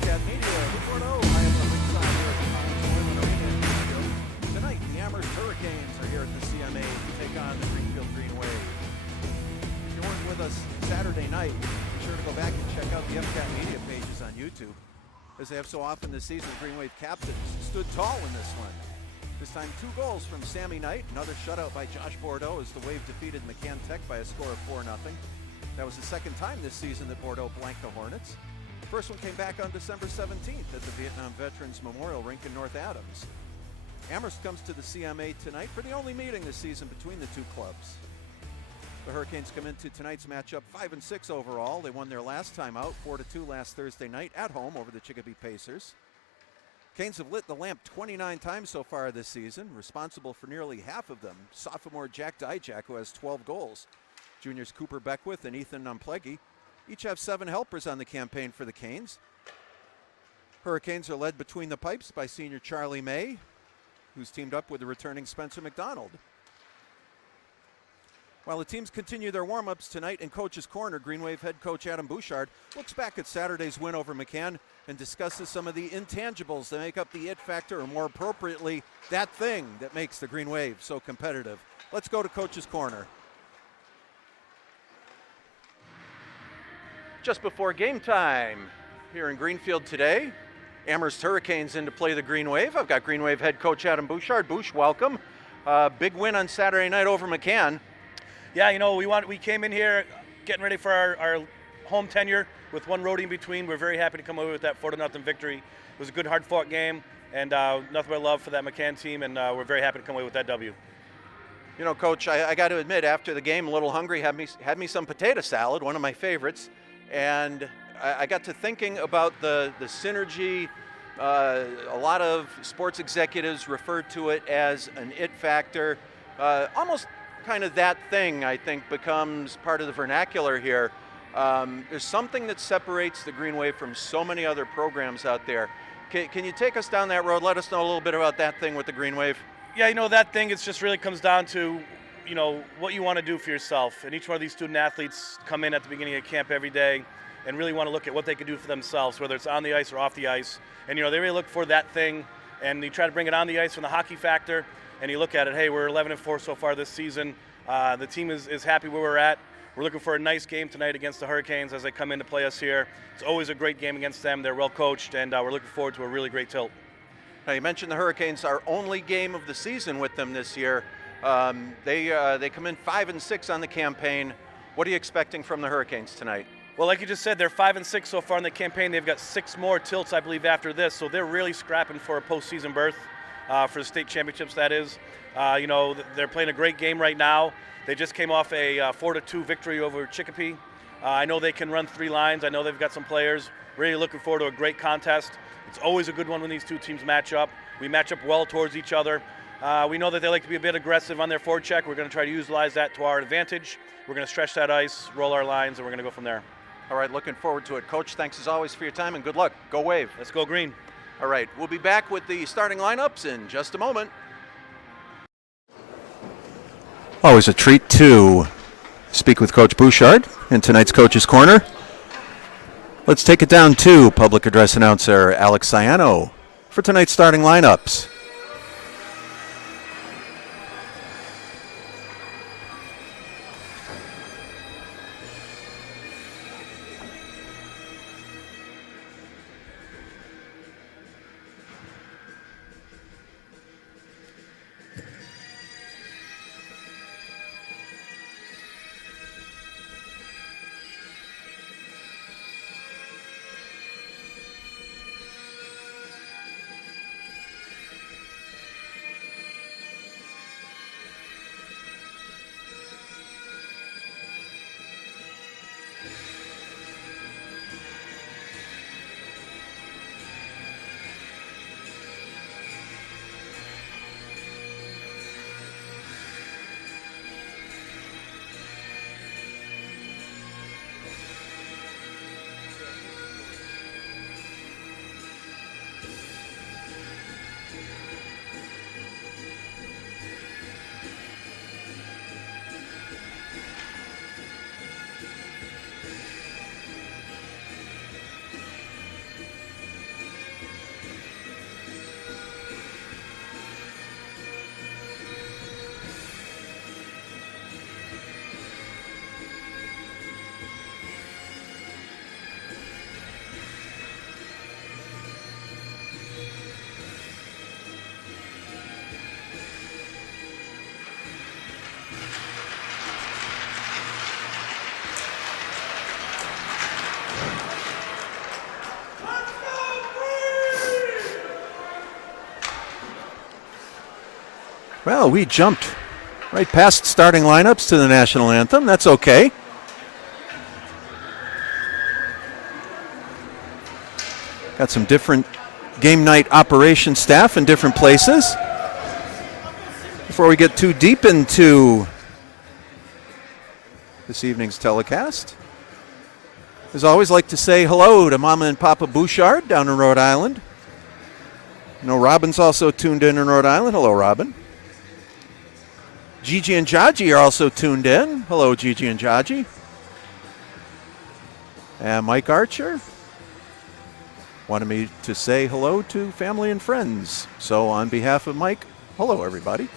MCAT Media. Ricardo, I am ringside here at Employment Arena in Greenfield. Tonight, the Amherst Hurricanes are here at the CMA to take on the Greenfield Greenwave. If you weren't with us Saturday night, be sure to go back and check out the MCAT Media pages on YouTube. As they have so often this season, Greenwave captains stood tall in this one. This time, 2 goals from Sammy Knight, another shutout by Josh Bordeaux as the Wave defeated McCann Tech by a score of 4-0. That was the second time this season that Bordeaux blanked the Hornets. The first one came back on December 17th at the Vietnam Veterans Memorial Rink in North Adams. Amherst comes to the CMA tonight for the only meeting this season between the two clubs. The Hurricanes come into tonight's matchup 5-6 overall. They won their last time out 4-2 last Thursday night at home over the Chicopee Pacers. Canes have lit the lamp 29 times so far this season, responsible for nearly half of them. Sophomore Jack Dijak, who has 12 goals. Juniors Cooper Beckwith and Ethan Numpleggi each have 7 helpers on the campaign for the Canes. Hurricanes are led between the pipes by senior Charlie May, who's teamed up with the returning Spencer McDonald. While the teams continue their warm-ups tonight in Coach's Corner, Greenwave head coach Adam Bouchard looks back at Saturday's win over McCann and discusses some of the intangibles that make up the it factor, or more appropriately, that thing that makes the Greenwave so competitive. Let's go to Coach's Corner. Just before game time here in Greenfield today, Amherst Hurricanes in to play the Greenwave. I've got Greenwave head coach Adam Bouchard. Bouch, welcome. Big win on Saturday night over McCann. Yeah, you know, we came in here getting ready for our home tenure with one road in between. We're very happy to come away with that 4-0 victory. It was a good, hard-fought game, and nothing but love for that McCann team, and we're very happy to come away with that W. You know, Coach, I got to admit, after the game, a little hungry, had me some potato salad, one of my favorites, and I got to thinking about the synergy. A lot of sports executives refer to it as an it factor, almost kind of that thing, I think, becomes part of the vernacular here. There's something that separates the Greenwave from so many other programs out there. Can you take us down that road? Let us know a little bit about that thing with the Greenwave. Yeah, you know, that thing, it just really comes down to, you know, what you want to do for yourself. And each one of these student athletes come in at the beginning of camp every day and really want to look at what they can do for themselves, whether it's on the ice or off the ice. And, you know, they really look for that thing, and you try to bring it on the ice from the hockey factor, and you look at it, hey, we're 11-4 so far this season. The team is happy where we're at. We're looking for a nice game tonight against the Hurricanes as they come in to play us here. It's always a great game against them. They're well coached, and we're looking forward to a really great tilt. Now, you mentioned the Hurricanes, our only game of the season with them this year. They come in 5-6 on the campaign. What are you expecting from the Hurricanes tonight? Well, like you just said, they're 5-6 so far in the campaign. They've got 6 more tilts, I believe, after this. So they're really scrapping for a postseason berth for the state championships, that is. You know, they're playing a great game right now. They just came off a 4-2 victory over Chicopee. I know they can run 3 lines. I know they've got some players. Really looking forward to a great contest. It's always a good one when these two teams match up. We match up well towards each other. We know that they like to be a bit aggressive on their forecheck. We're going to try to utilize that to our advantage. We're going to stretch that ice, roll our lines, and we're going to go from there. All right, looking forward to it. Coach, thanks as always for your time, and good luck. Go Wave. Let's go Green. All right, we'll be back with the starting lineups in just a moment. Always a treat to speak with Coach Bouchard in tonight's Coach's Corner. Let's take it down to public address announcer Alex Ciano for tonight's starting lineups. Well, we jumped right past starting lineups to the national anthem. That's okay. Got some different game night operation staff in different places. Before we get too deep into this evening's telecast, as always, like to say hello to Mama and Papa Bouchard down in Rhode Island. You know, Robin's also tuned in Rhode Island. Hello, Robin. Gigi and Jaji are also tuned in. Hello, Gigi and Jaji. And Mike Archer wanted me to say hello to family and friends. So on behalf of Mike, hello, everybody.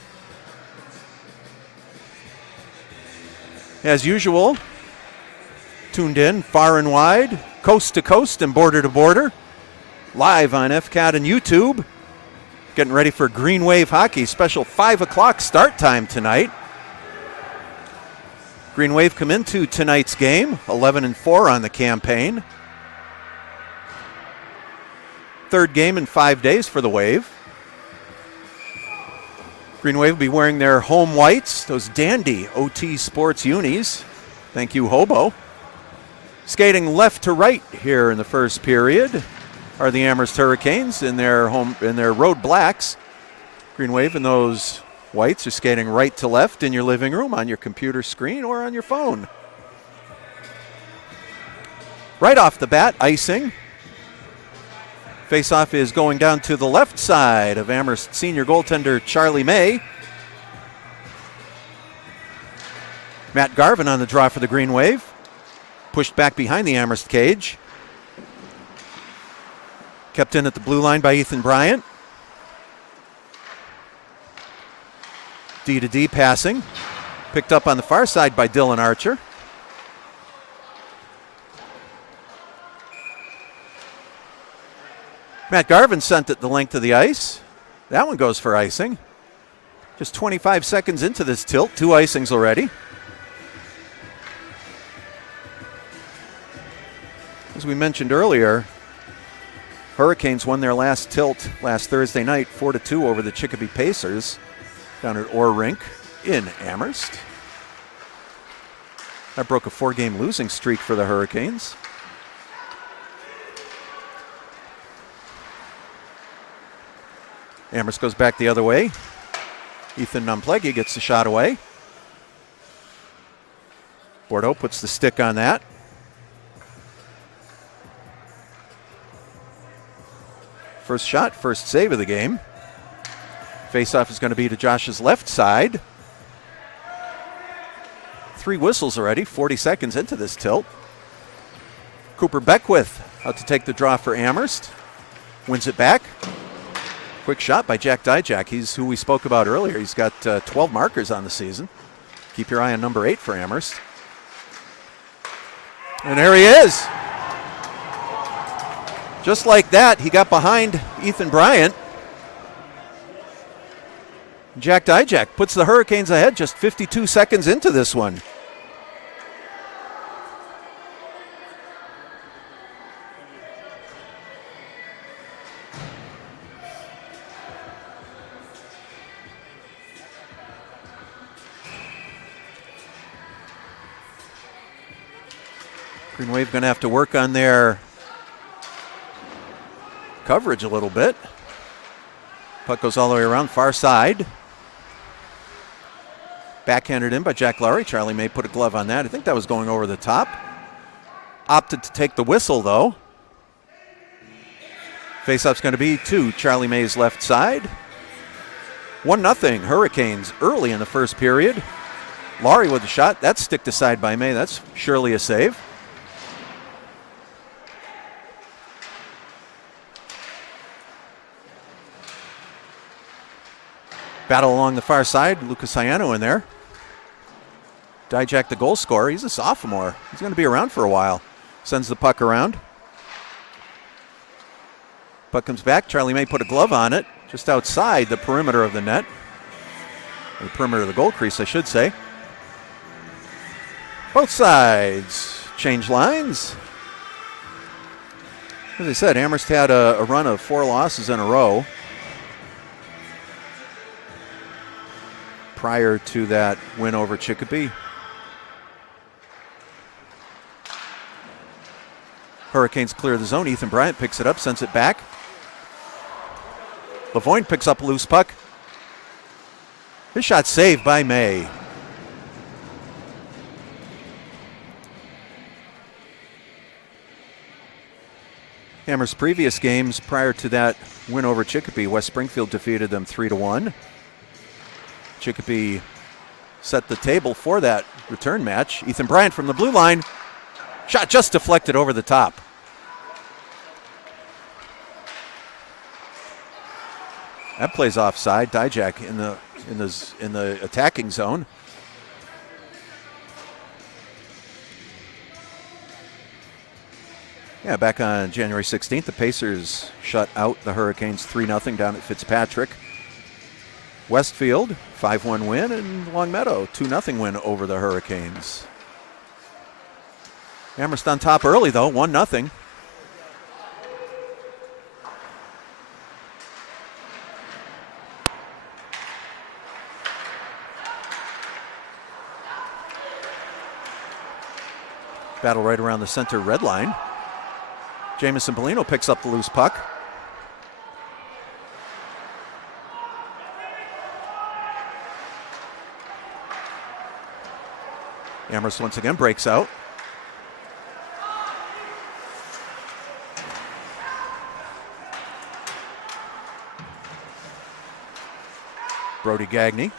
As usual, tuned in far and wide, coast to coast and border to border, live on FCAT and YouTube. Getting ready for Greenwave hockey, special 5 o'clock start time tonight. Greenwave come into tonight's game, 11-4 on the campaign. Third game in 5 days for the Wave. Greenwave will be wearing their home whites, those dandy OT Sports unis. Thank you, Hobo. Skating left to right here in the first period are the Amherst Hurricanes in their road blacks. Greenwave and those whites are skating right to left in your living room, on your computer screen, or on your phone. Right off the bat, icing. Faceoff is going down to the left side of Amherst senior goaltender Charlie May. Matt Garvin on the draw for the Greenwave. Pushed back behind the Amherst cage. Kept in at the blue line by Ethan Bryant. D to D passing. Picked up on the far side by Dylan Archer. Matt Garvin sent it the length of the ice. That one goes for icing. Just 25 seconds into this tilt, 2 icings already. As we mentioned earlier, Hurricanes won their last tilt last Thursday night, 4-2 over the Chicopee Pacers down at Orr Rink in Amherst. That broke a 4-game losing streak for the Hurricanes. Amherst goes back the other way. Ethan Numplegi gets the shot away. Bordeaux puts the stick on that. First shot, first save of the game. Faceoff is going to be to Josh's left side. 3 whistles already, 40 seconds into this tilt. Cooper Beckwith out to take the draw for Amherst. Wins it back. Quick shot by Jack Dijak. He's who we spoke about earlier. He's got 12 markers on the season. Keep your eye on number 8 for Amherst. And there he is. Just like that, he got behind Ethan Bryant. Jack Dijak puts the Hurricanes ahead just 52 seconds into this one. Greenwave going to have to work on their coverage a little bit. Puck goes all the way around, far side. Backhanded in by Jack Lowry. Charlie May put a glove on that. I think that was going over the top. Opted to take the whistle, though. Faceoff's going to be to Charlie May's left side. 1-0 Hurricanes early in the first period. Lowry with a shot. That's sticked aside by May. That's surely a save. Battle along the far side. Lucas Iano in there. Dijak, the goal scorer. He's a sophomore. He's going to be around for a while. Sends the puck around. Puck comes back. Charlie May put a glove on it just outside the perimeter of the net. Or the perimeter of the goal crease, I should say. Both sides change lines. As I said, Amherst had a run of 4 losses in a row. prior to that win over Chicopee. Hurricanes clear the zone. Ethan Bryant picks it up, sends it back. Lavoine picks up a loose puck. His shot saved by May. Amherst's previous games prior to that win over Chicopee, West Springfield defeated them 3-1. Chicopee set the table for that return match. Ethan Bryant from the blue line. Shot just deflected over the top. That plays offside. Dijak in the attacking zone. Yeah, back on January 16th, the Pacers shut out the Hurricanes 3-0 down at Fitzpatrick. Westfield, 5-1 win, and Longmeadow, 2-0 win over the Hurricanes. Amherst on top early, though, 1-0. Battle right around the center red line. Jamison Polino picks up the loose puck. Amherst once again breaks out. Brody Gagne.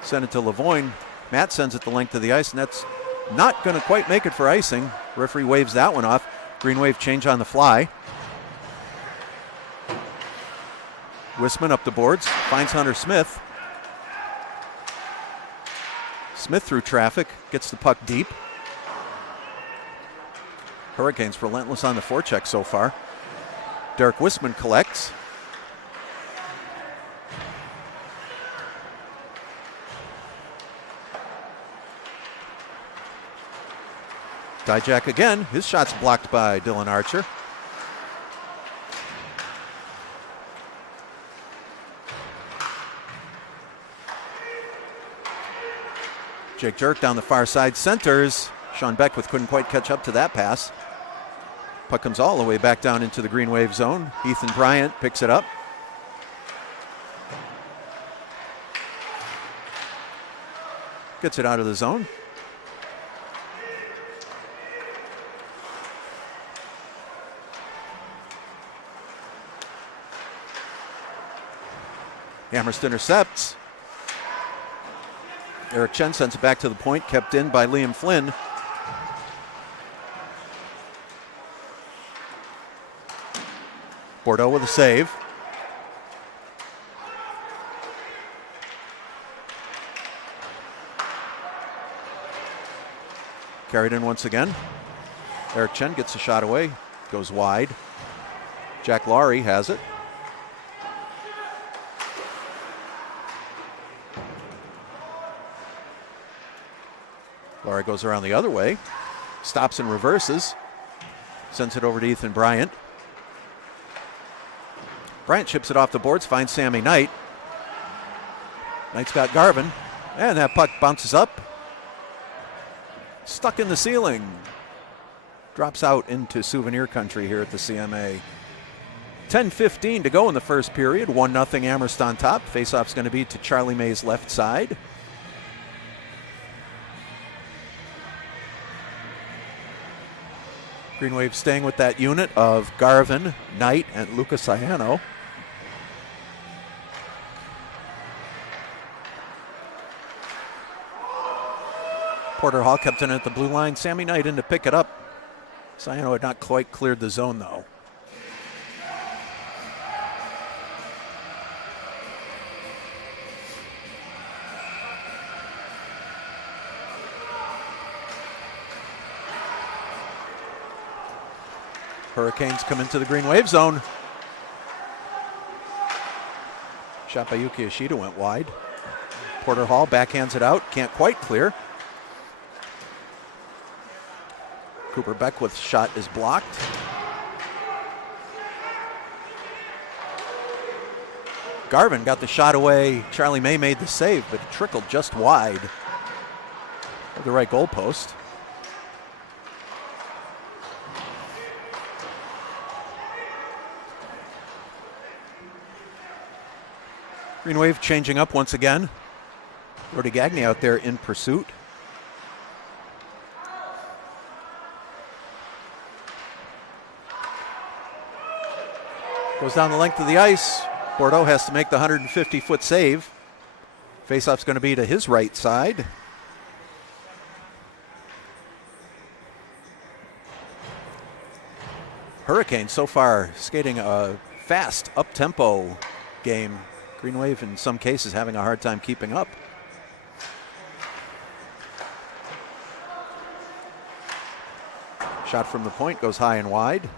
Send it to Lavoine. Matt sends it the length of the ice, and that's not going to quite make it for icing. Referee waves that one off. Greenwave change on the fly. Wisman up the boards, finds Hunter Smith. Smith through traffic, gets the puck deep. Hurricanes relentless on the forecheck so far. Derek Wisman collects. Dijak again. His shot's blocked by Dylan Archer. Jake Jerk down the far side centers. Sean Beckwith couldn't quite catch up to that pass. Puck comes all the way back down into the Greenwave zone. Ethan Bryant picks it up. Gets it out of the zone. Amherst intercepts. Eric Chen sends it back to the point, kept in by Liam Flynn. Bordeaux with a save. Carried in once again. Eric Chen gets a shot away, goes wide. Jack Laurie has it. Laurie goes around the other way, stops and reverses, sends it over to Ethan Bryant. Bryant chips it off the boards, finds Sammy Knight. Knight's got Garvin, and that puck bounces up. Stuck in the ceiling. Drops out into souvenir country here at the CMA. 10:15 to go in the first period. 1-0 Amherst on top. Faceoff's going to be to Charlie May's left side. Greenwave staying with that unit of Garvin, Knight, and Lucas Iano. Porter Hall kept it at the blue line. Sammy Knight in to pick it up. Iano had not quite cleared the zone, though. Hurricanes come into the Greenwave zone. Shot by Yuki Ishida went wide. Porter Hall backhands it out, can't quite clear. Cooper Beckwith's shot is blocked. Garvin got the shot away. Charlie May made the save, but it trickled just wide of the right goalpost. Greenwave changing up once again. Brody Gagne out there in pursuit. Goes down the length of the ice. Bordeaux has to make the 150-foot save. Faceoff's going to be to his right side. Hurricanes so far skating a fast, up-tempo game. Greenwave in some cases having a hard time keeping up. Shot from the point goes high and wide.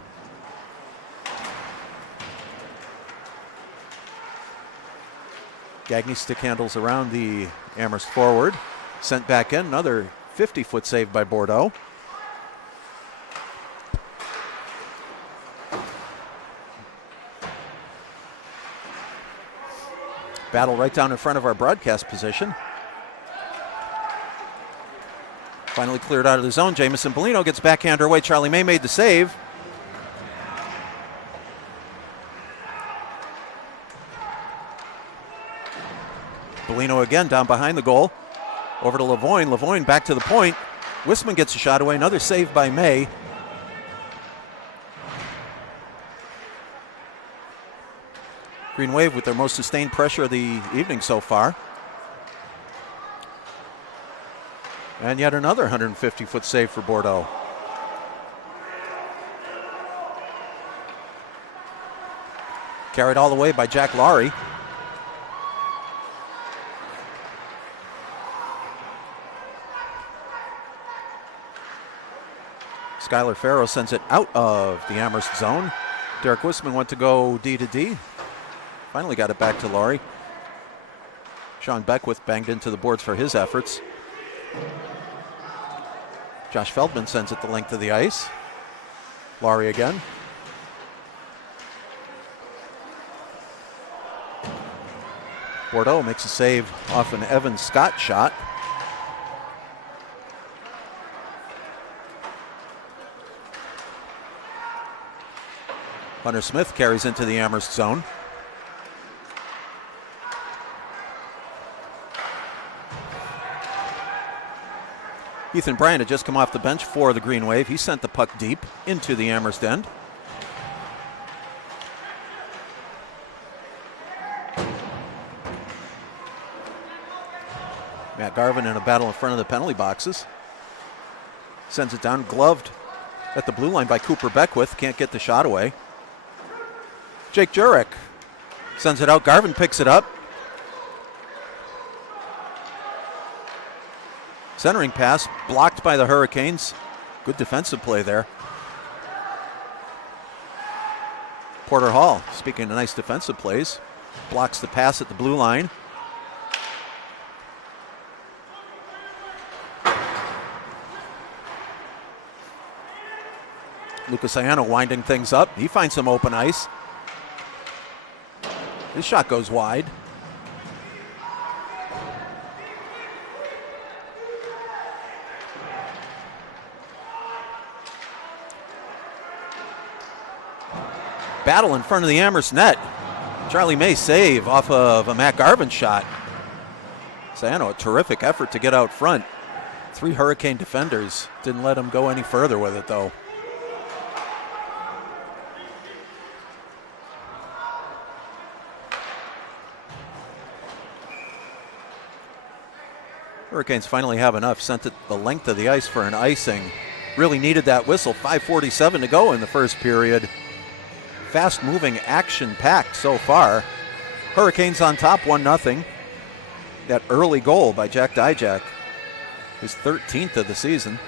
Gagne stick handles around the Amherst forward. Sent back in, another 50-foot save by Bordeaux. Battle right down in front of our broadcast position. Finally cleared out of the zone. Jamison Bellino gets backhander away. Charlie May made the save. Bellino again down behind the goal. Over to Lavoine. Lavoine back to the point. Wisman gets a shot away. Another save by May. Greenwave with their most sustained pressure of the evening so far. And yet another 150-foot save for Bordeaux. Carried all the way by Jack Laurie. Skylar Farrow sends it out of the Amherst zone. Derek Wisman went to go D to D. Finally got it back to Laurie. Sean Beckwith banged into the boards for his efforts. Josh Feldman sends it the length of the ice. Laurie again. Bordeaux makes a save off an Evan Scott shot. Hunter Smith carries into the Amherst zone. Ethan Bryant had just come off the bench for the Greenwave. He sent the puck deep into the Amherst end. Matt Garvin in a battle in front of the penalty boxes. Sends it down, gloved at the blue line by Cooper Beckwith. Can't get the shot away. Jake Jurek sends it out. Garvin picks it up. Centering pass blocked by the Hurricanes. Good defensive play there. Porter Hall, speaking of nice defensive plays, blocks the pass at the blue line. Lucas Ayano winding things up. He finds some open ice. His shot goes wide. Battle in front of the Amherst net. Charlie May save off of a Matt Garvin shot. Sayano, a terrific effort to get out front. 3 Hurricane defenders didn't let him go any further with it though. Hurricanes finally have enough. Sent it the length of the ice for an icing. Really needed that whistle. 5:47 to go in the first period. Fast-moving, action-packed so far. Hurricanes on top, 1-0. That early goal by Jack Dijak, his 13th of the season.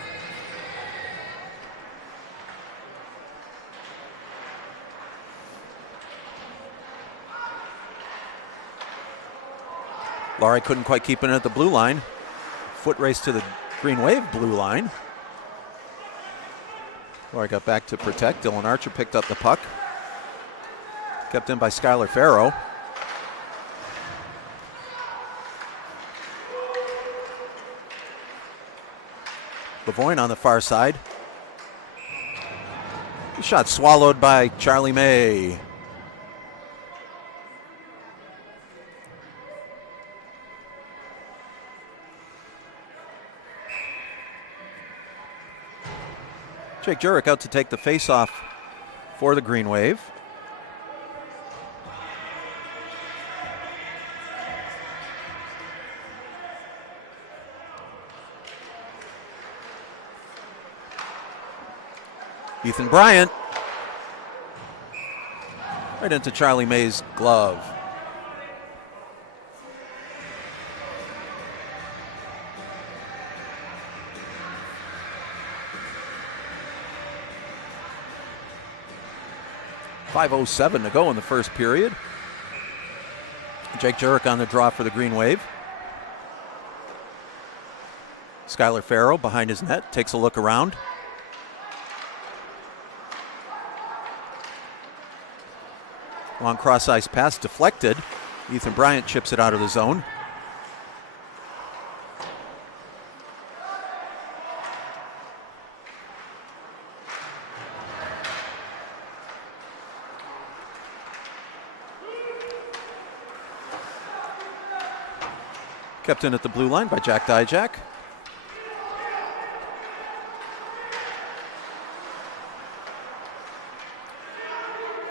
Laurie couldn't quite keep it at the blue line. Foot race to the Greenwave blue line. Laurie got back to protect. Dylan Archer picked up the puck. Kept in by Skylar Farrow. Lavoine on the far side. The shot swallowed by Charlie May. Jake Jurek out to take the face-off for the Greenwave. Ethan Bryant. Right into Charlie May's glove. .507 to go in the first period. Jake Jurek on the draw for the Greenwave. Skylar Farrow behind his net, takes a look around. Long cross-ice pass deflected. Ethan Bryant chips it out of the zone. Kept in at the blue line by Jack Dijak.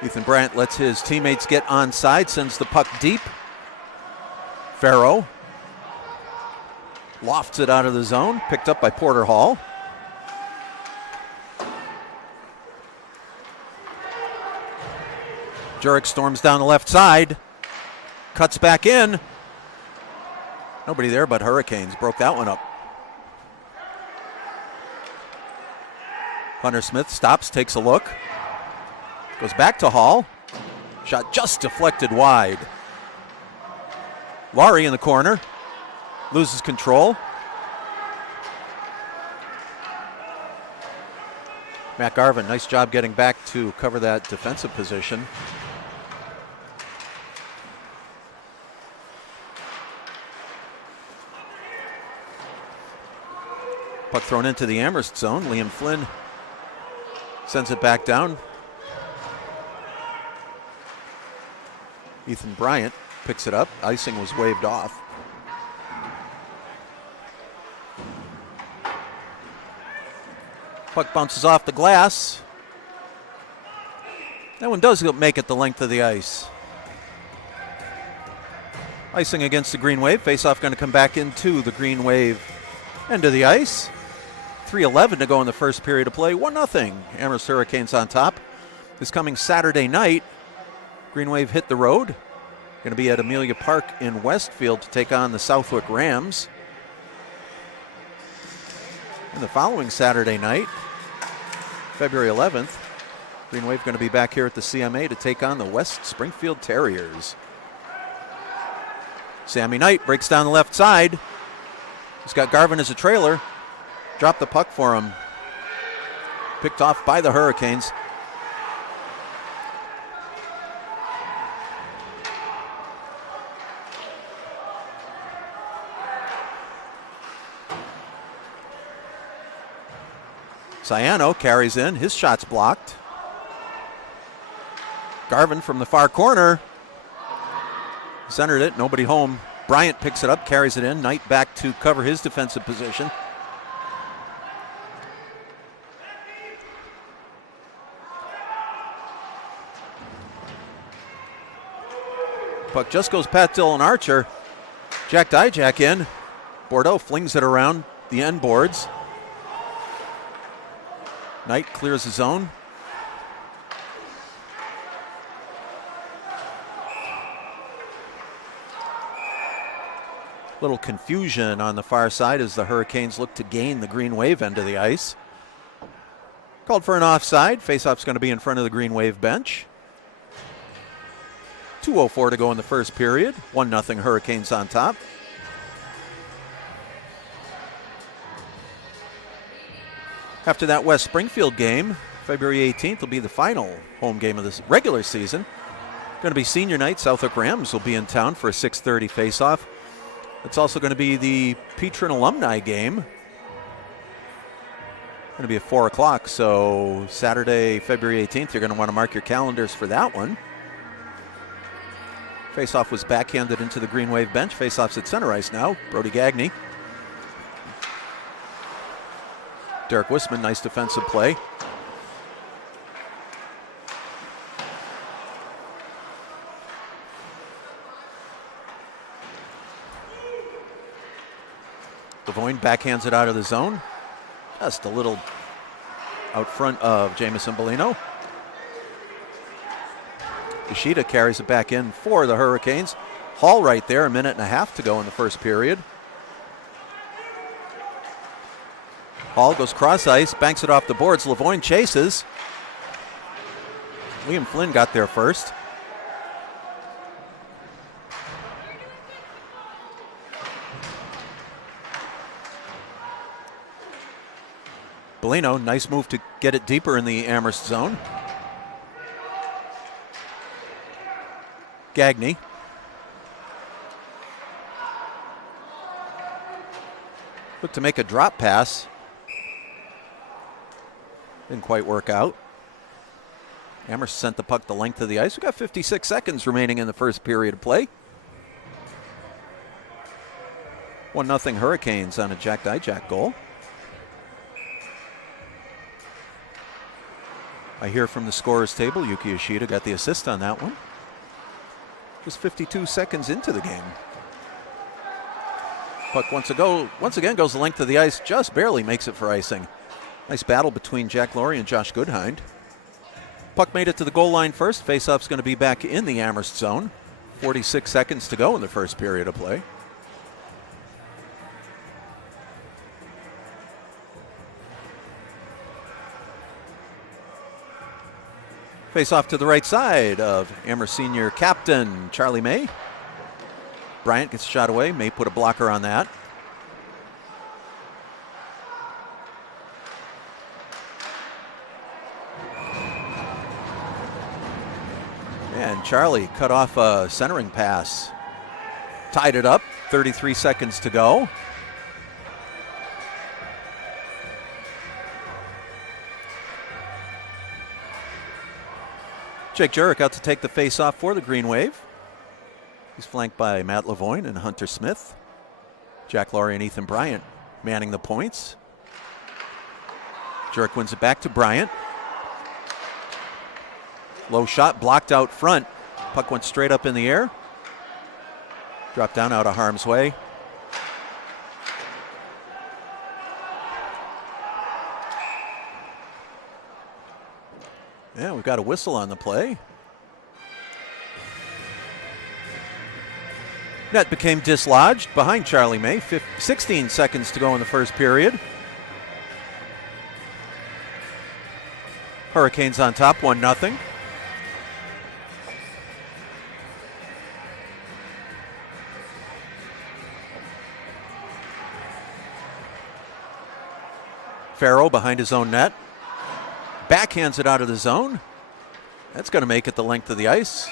Ethan Bryant lets his teammates get onside, sends the puck deep. Farrow lofts it out of the zone, picked up by Porter Hall. Jurek storms down the left side, cuts back in. Nobody there but Hurricanes broke that one up. Hunter Smith stops, takes a look. Goes back to Hall. Shot just deflected wide. Laurie in the corner. Loses control. Matt Garvin, nice job getting back to cover that defensive position. Puck thrown into the Amherst zone. Liam Flynn sends it back down. Ethan Bryant picks it up. Icing was waved off. Puck bounces off the glass. That one does make it the length of the ice. Icing against the Greenwave. Face-off going to come back into the Greenwave end of the ice. 3:11 to go in the first period of play. 1-0. Amherst Hurricanes on top. This coming Saturday night, Greenwave hit the road. Going to be at Amelia Park in Westfield to take on the Southwick Rams. And the following Saturday night, February 11th, Greenwave going to be back here at the CMA to take on the West Springfield Terriers. Sammy Knight breaks down the left side. He's got Garvin as a trailer. Dropped the puck for him. Picked off by the Hurricanes. Ciano carries in. His shot's blocked. Garvin from the far corner. Centered it. Nobody home. Bryant picks it up, carries it in. Knight back to cover his defensive position. Puck just goes past Dylan Archer. Jack Dijak in. Bordeaux flings it around the end boards. Knight clears the zone. Little confusion on the far side as the Hurricanes look to gain the Greenwave end of the ice. Called for an offside. Faceoff's going to be in front of the Greenwave bench. 2:04 to go in the first period. 1-0 Hurricanes on top. After that West Springfield game, February 18th will be the final home game of this regular season. Going to be senior night. Southwick Rams will be in town for a 6:30 faceoff. It's also going to be the Petron alumni game. Going to be at 4 o'clock, so Saturday, February 18th, you're going to want to mark your calendars for that one. Faceoff was backhanded into the Greenwave bench. Faceoff's at center ice now. Brody Gagne. Derek Wisman, nice defensive play. Lavoine backhands it out of the zone. Just a little out front of Jamison Bellino. Ishida carries it back in for the Hurricanes. Hall right there, a minute and a half to go in the first period. Hall goes cross ice, banks it off the boards. Lavoine chases. Liam Flynn got there first. Bellino, nice move to get it deeper in the Amherst zone. Gagne. Looked to make a drop pass. Didn't quite work out. Amherst sent the puck the length of the ice. We've got 56 seconds remaining in the first period of play. 1-0 Hurricanes on a Jack Dijak goal. I hear from the scorer's table, Yuki Ishida got the assist on that one. Just 52 seconds into the game. Puck once again goes the length of the ice, just barely makes it for icing. Nice battle between Jack Laurie and Josh Goodhind. Puck made it to the goal line first. Faceoff's going to be back in the Amherst zone. 46 seconds to go in the first period of play. Face off to the right side of Amherst senior captain Charlie May. Bryant gets shot away. May put a blocker on that. And Charlie cut off a centering pass. Tied it up. 33 seconds to go. Jake Jurek out to take the face-off for the Greenwave. He's flanked by Matt Lavoine and Hunter Smith. Jack Laurie and Ethan Bryant manning the points. Jurek wins it back to Bryant. Low shot blocked out front. Puck went straight up in the air. Dropped down out of harm's way. Yeah, we've got a whistle on the play. Net became dislodged behind Charlie May. 16 seconds to go in the first period. Hurricanes on top, 1-0. Farrow behind his own net. Backhands it out of the zone. That's going to make it the length of the ice.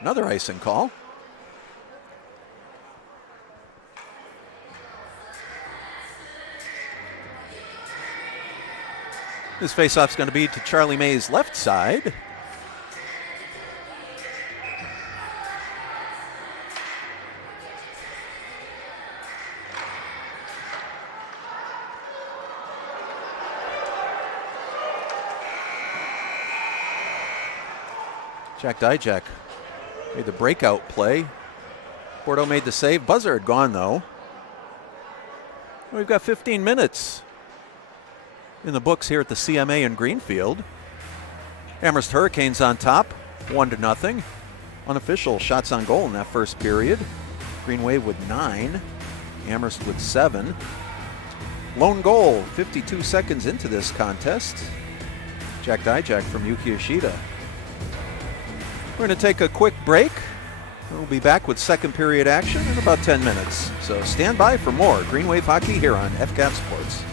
Another icing call. This faceoff's going to be to Charlie May's left side. Jack Dijak made the breakout play. Bordeaux made the save. Buzzer had gone, though. We've got 15 minutes in the books here at the CMA in Greenfield. Amherst Hurricanes on top, 1-0. Unofficial shots on goal in that first period. Greenwave with 9, Amherst with 7. Lone goal, 52 seconds into this contest. Jack Dijak from Yuki Ishida. We're going to take a quick break. We'll be back with second period action in about 10 minutes. So stand by for more Greenwave hockey here on FCAT Sports.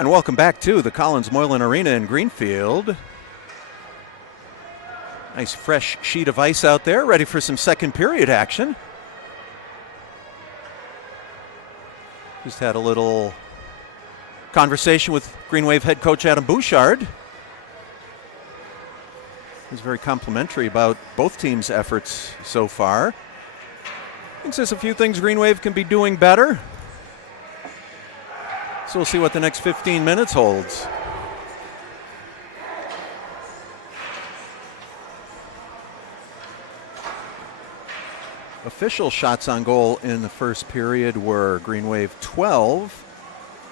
And welcome back to the Collins Moylan Arena in Greenfield. Nice fresh sheet of ice out there, ready for some second period action. Just had a little conversation with Greenwave head coach Adam Bouchard. He was very complimentary about both teams' efforts so far. Thinks there's a few things Greenwave can be doing better. So we'll see what the next 15 minutes holds. Official shots on goal in the first period were Greenwave 12,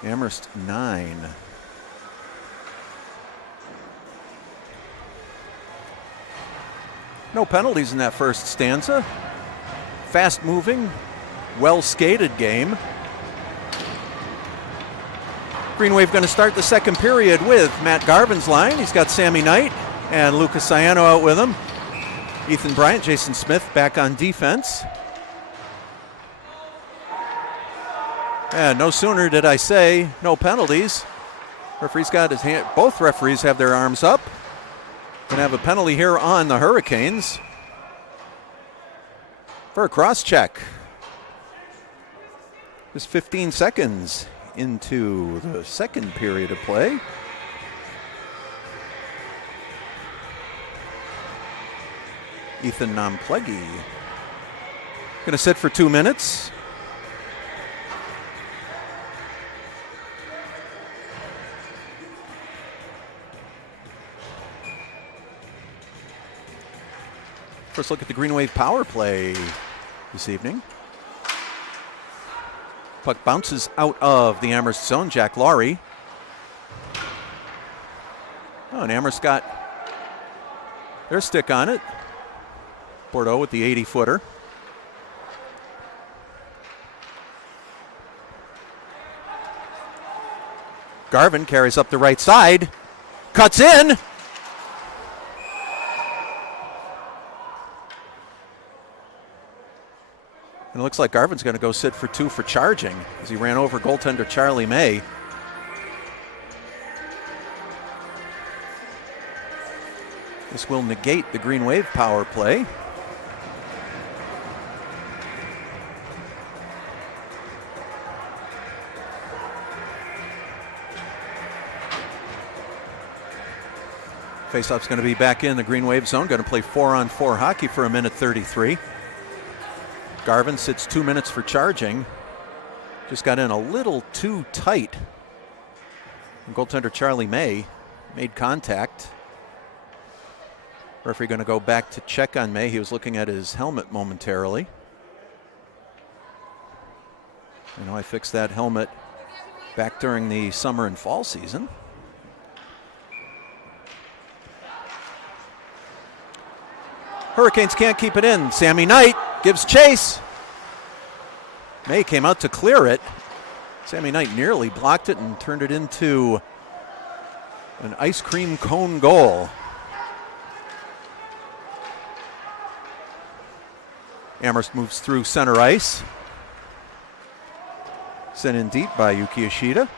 Amherst 9. No penalties in that first stanza. Fast moving, well skated game. Greenwave going to start the second period with Matt Garvin's line. He's got Sammy Knight and Lucas Ciano out with him. Ethan Bryant, Jason Smith back on defense. And no sooner did I say no penalties. Referee's got his hand. Both referees have their arms up. Going to have a penalty here on the Hurricanes for a cross check. Just 15 seconds into the second period of play. Ethan Nomplegi going to sit for 2 minutes. First look at the Greenwave power play this evening. Puck bounces out of the Amherst zone. Jack Laurie. Oh, and Amherst got their stick on it. Bordeaux with the 80-footer. Garvin carries up the right side. Cuts in. And it looks like Garvin's going to go sit for 2 for charging as he ran over goaltender Charlie May. This will negate the Greenwave power play. Faceoff's going to be back in the Greenwave zone. Going to play 4-on-4 hockey for a minute 33. Garvin sits 2 minutes for charging. Just got in a little too tight. And goaltender Charlie May made contact. Referee going to go back to check on May. He was looking at his helmet momentarily. You know, I fixed that helmet back during the summer and fall season. Hurricanes can't keep it in. Sammy Knight gives chase. May came out to clear it. Sammy Knight nearly blocked it and turned it into an ice cream cone goal. Amherst moves through center ice. Sent in deep by Yuki Ishida.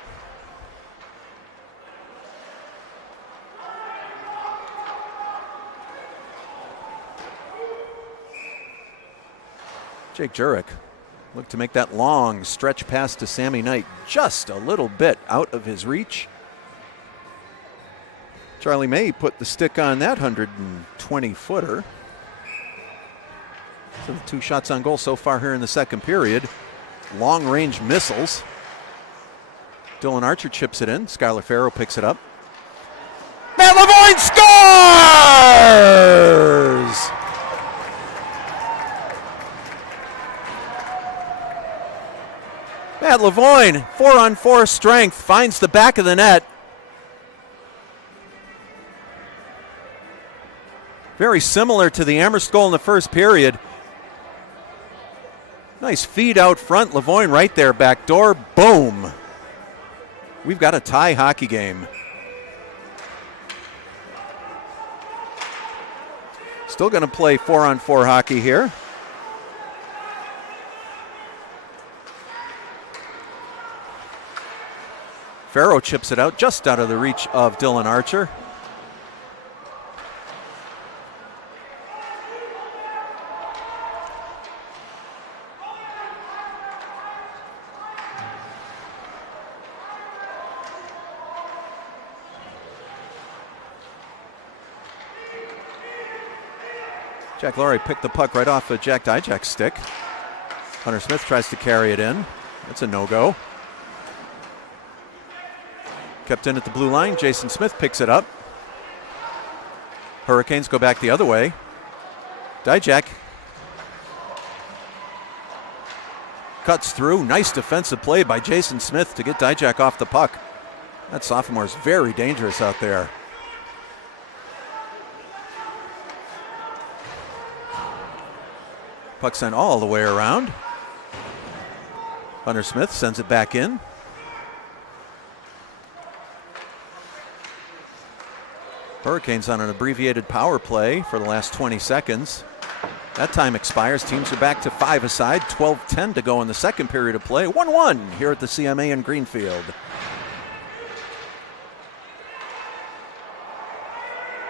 Jake Jurek looked to make that long stretch pass to Sammy Knight just a little bit out of his reach. Charlie May put the stick on that 120-footer. So the 2 shots on goal so far here in the second period. Long-range missiles. Dylan Archer chips it in. Skylar Farrow picks it up. Matt Lavoine scores! Matt Lavoine, 4-on-4 strength, finds the back of the net. Very similar to the Amherst goal in the first period. Nice feed out front. Lavoine right there, back door. Boom. We've got a tie hockey game. Still going to play 4-on-4 hockey here. Farrow chips it out, just out of the reach of Dylan Archer. Jack Laurie picked the puck right off of Jack Dijak's stick. Hunter Smith tries to carry it in. That's a no-go. Kept in at the blue line. Jason Smith picks it up. Hurricanes go back the other way. Dijak cuts through. Nice defensive play by Jason Smith to get Dijak off the puck. That sophomore is very dangerous out there. Puck sent all the way around. Hunter Smith sends it back in. Hurricanes on an abbreviated power play for the last 20 seconds. That time expires. Teams are back to 5 aside. 12:10 to go in the second period of play. 1-1 here at the CMA in Greenfield.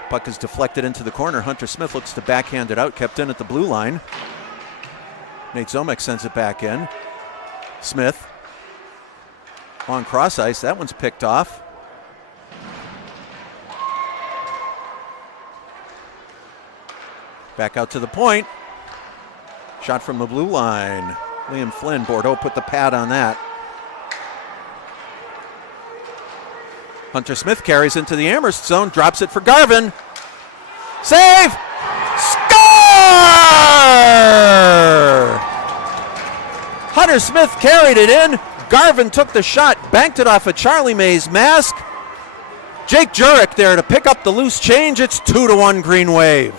Puck is deflected into the corner. Hunter Smith looks to backhand it out. Kept in at the blue line. Nate Zomek sends it back in. Smith on cross ice. That one's picked off. Back out to the point. Shot from the blue line. Liam Flynn, Bordeaux put the pad on that. Hunter Smith carries into the Amherst zone, drops it for Garvin. Save! Score! Hunter Smith carried it in. Garvin took the shot, banked it off of Charlie May's mask. Jake Jurek there to pick up the loose change. It's 2-1 Greenwave.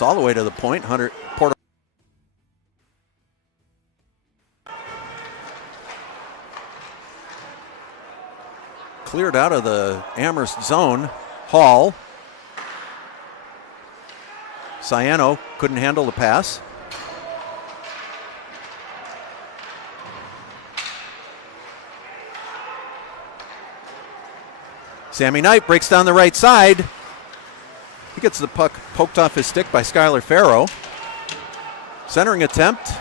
All the way to the point. Hunter Porter cleared out of the Amherst zone. Hall. Ciano couldn't handle the pass. Sammy Knight breaks down the right side. He gets the puck poked off his stick by Skylar Farrow. Centering attempt.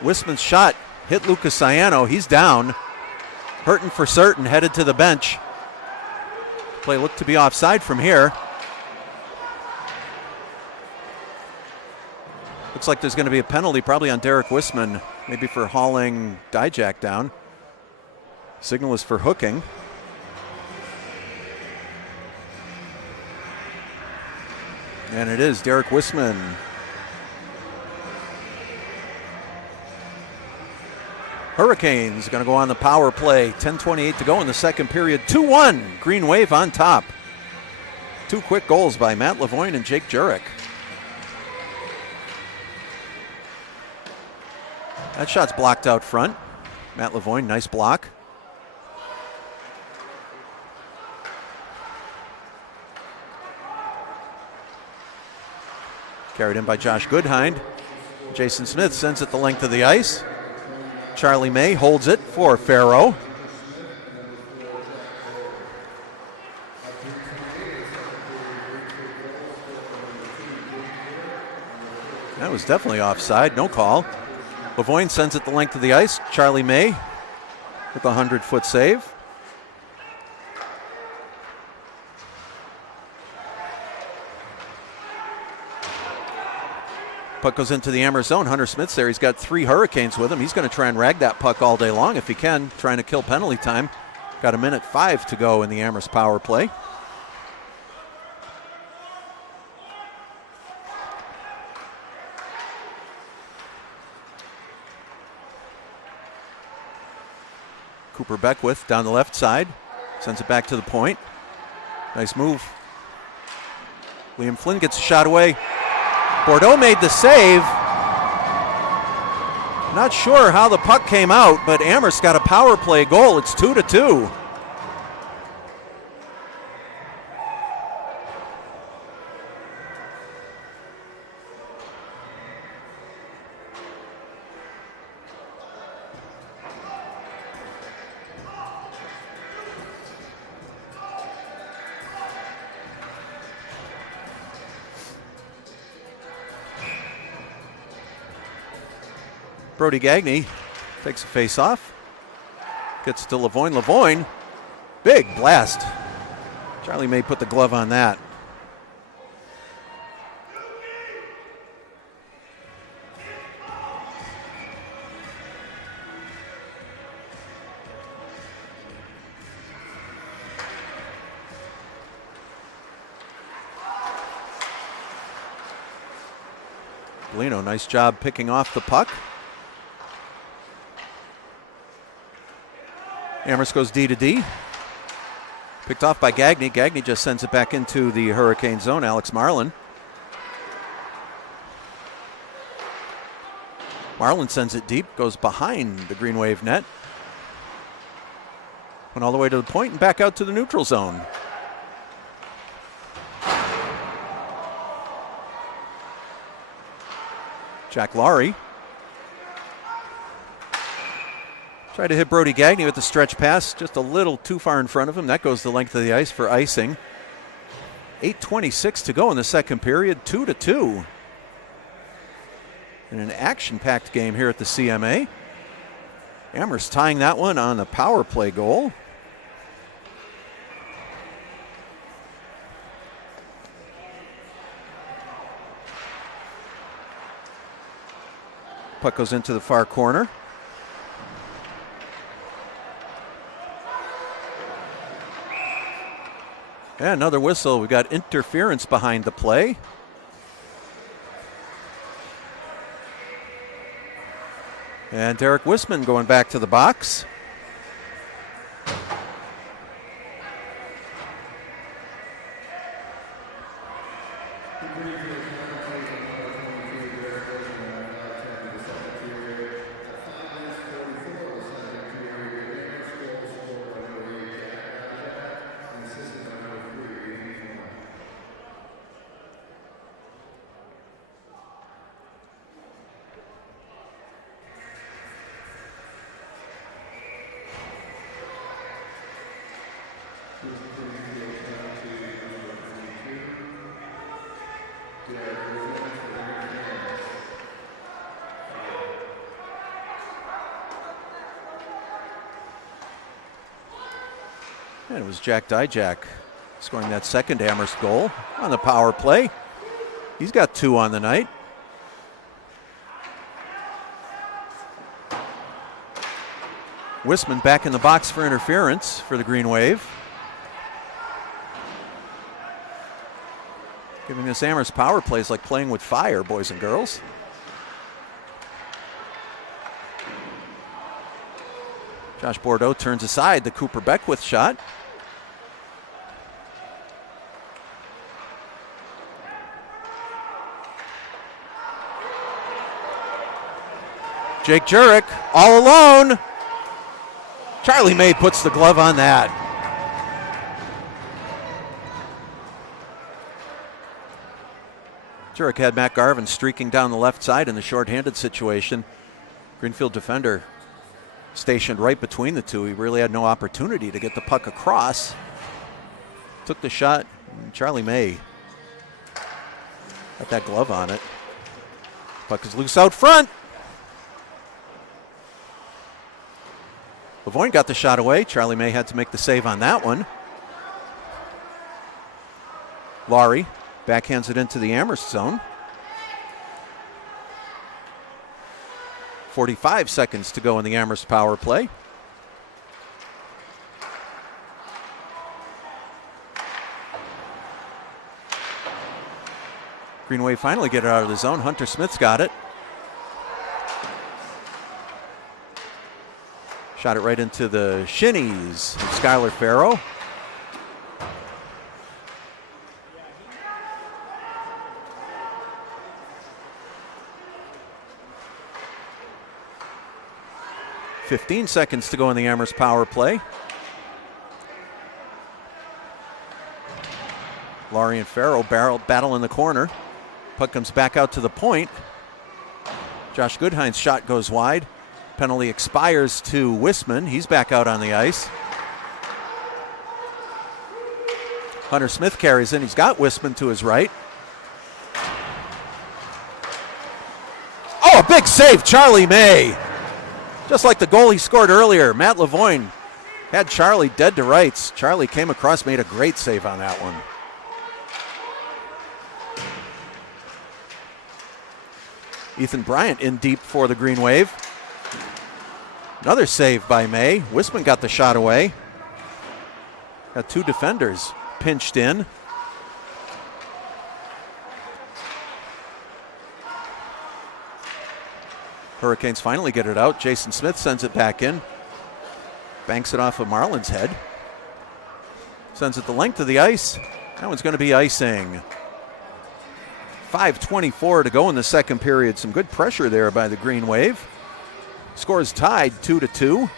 Wisman's shot hit Lucas Ciano. He's down. Hurting for certain, headed to the bench. Play looked to be offside from here. Looks like there's going to be a penalty probably on Derek Wisman, maybe for hauling Dijak down. Signal is for hooking. And it is Derek Wisman. Hurricanes going to go on the power play. 10:28 to go in the second period. 2-1. Greenwave on top. 2 quick goals by Matt Lavoine and Jake Jurek. That shot's blocked out front. Matt Lavoine, nice block. Carried in by Josh Goodhind. Jason Smith sends it the length of the ice. Charlie May holds it for Farrow. That was definitely offside, no call. Lavoine sends it the length of the ice. Charlie May with a 100-foot save. Puck goes into the Amherst zone. Hunter Smith's there. He's got 3 Hurricanes with him. He's going to try and rag that puck all day long if he can, trying to kill penalty time. Got 1:05 to go in the Amherst power play. Cooper Beckwith down the left side. Sends it back to the point. Nice move. Liam Flynn gets a shot away. Bordeaux made the save. Not sure how the puck came out, but Amherst got a power play goal. It's 2-2. Brody Gagne takes a face off. Gets to Lavoine. Lavoine, big blast. Charlie May put the glove on that. Bolino, nice job picking off the puck. Amherst goes D to D. Picked off by Gagne. Gagne just sends it back into the Hurricane zone. Alex Marlin. Marlin sends it deep, goes behind the Greenwave net. Went all the way to the point and back out to the neutral zone. Jack Laurie. Tried to hit Brody Gagne with the stretch pass, just a little too far in front of him. That goes the length of the ice for icing. 8:26 to go in the second period, 2-2. In an action-packed game here at the CMA. Amherst tying that one on a power play goal. Puck goes into the far corner. And another whistle. We got interference behind the play. And Derek Wisman going back to the box. And it was Jack Dijak scoring that second Amherst goal on the power play. He's got 2 on the night. Wisman back in the box for interference for the Green Wave. Giving us Amherst power plays like playing with fire, boys and girls. Josh Bordeaux turns aside the Cooper Beckwith shot. Jake Jurek all alone. Charlie May puts the glove on that. Jurek had Matt Garvin streaking down the left side in the shorthanded situation. Greenfield defender stationed right between the two. He really had no opportunity to get the puck across. Took the shot. Charlie May got that glove on it. Puck is loose out front. Lavoine got the shot away. Charlie May had to make the save on that one. Laurie backhands it into the Amherst zone. 45 seconds to go in the Amherst power play. Greenwave finally get it out of the zone. Hunter Smith's got it. Shot it right into the shinnies of Skylar Farrow. .15 seconds to go in the Amherst power play. Laurie and Farrow battle in the corner. Puck comes back out to the point. Josh Goodhind's shot goes wide. Penalty expires to Wisman. He's back out on the ice. Hunter Smith carries in. He's got Wisman to his right. Oh, a big save, Charlie May. Just like the goal he scored earlier, Matt Lavoine had Charlie dead to rights. Charlie came across, made a great save on that one. Ethan Bryant in deep for the Greenwave. Another save by May. Wisman got the shot away. Got two defenders pinched in. Hurricanes finally get it out. Jason Smith sends it back in. Banks it off of Marlin's head. Sends it the length of the ice. That one's going to be icing. 5:24 to go in the second period. Some good pressure there by the Greenwave. Score is tied 2-2.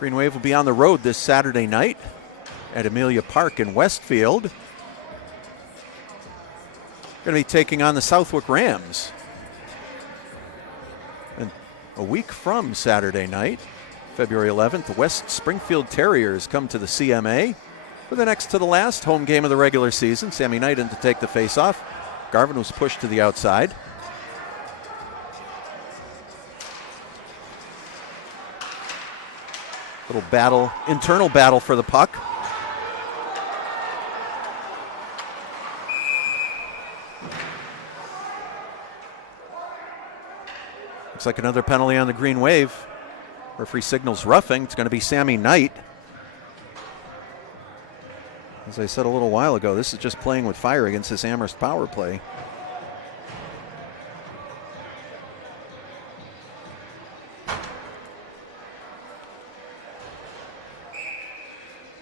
Greenwave will be on the road this Saturday night at Amelia Park in Westfield. Going to be taking on the Southwick Rams. And a week from Saturday night, February 11th, the West Springfield Terriers come to the CMA for the next to the last home game of the regular season. Sammy Knight in to take the faceoff. Garvin was pushed to the outside. Little battle, internal battle for the puck. Looks like another penalty on the Greenwave. Referee signals roughing. It's going to be Sammy Knight. As I said a little while ago, this is just playing with fire against this Amherst power play.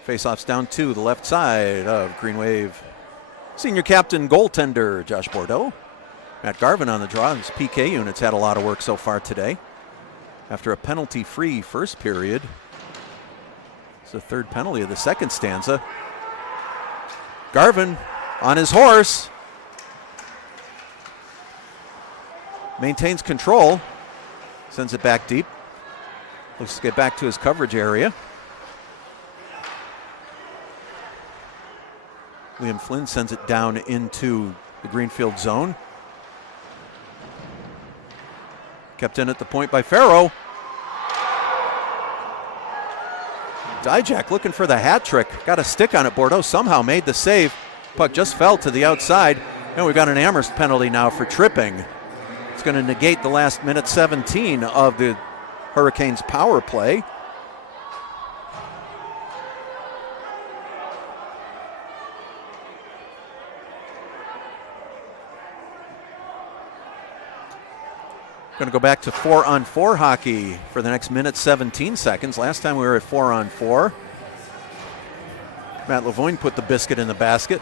Faceoffs down to the left side of Greenwave. Senior captain goaltender Josh Bordeaux. Matt Garvin on the draw. His PK unit's had a lot of work so far today. After a penalty-free first period. It's the third penalty of the second stanza. Garvin on his horse. Maintains control. Sends it back deep. Looks to get back to his coverage area. Liam Flynn sends it down into the Greenfield zone. Kept in at the point by Farrow. Dijak looking for the hat trick. Got a stick on it. Bordeaux somehow made the save. Puck just fell to the outside. And we've got an Amherst penalty now for tripping. It's going to negate the last minute 17 of the Hurricanes power play. Going to go back to 4-on-4 hockey for the next minute 17 seconds. Last time we were at 4-on-4. Matt Lavoine put the biscuit in the basket.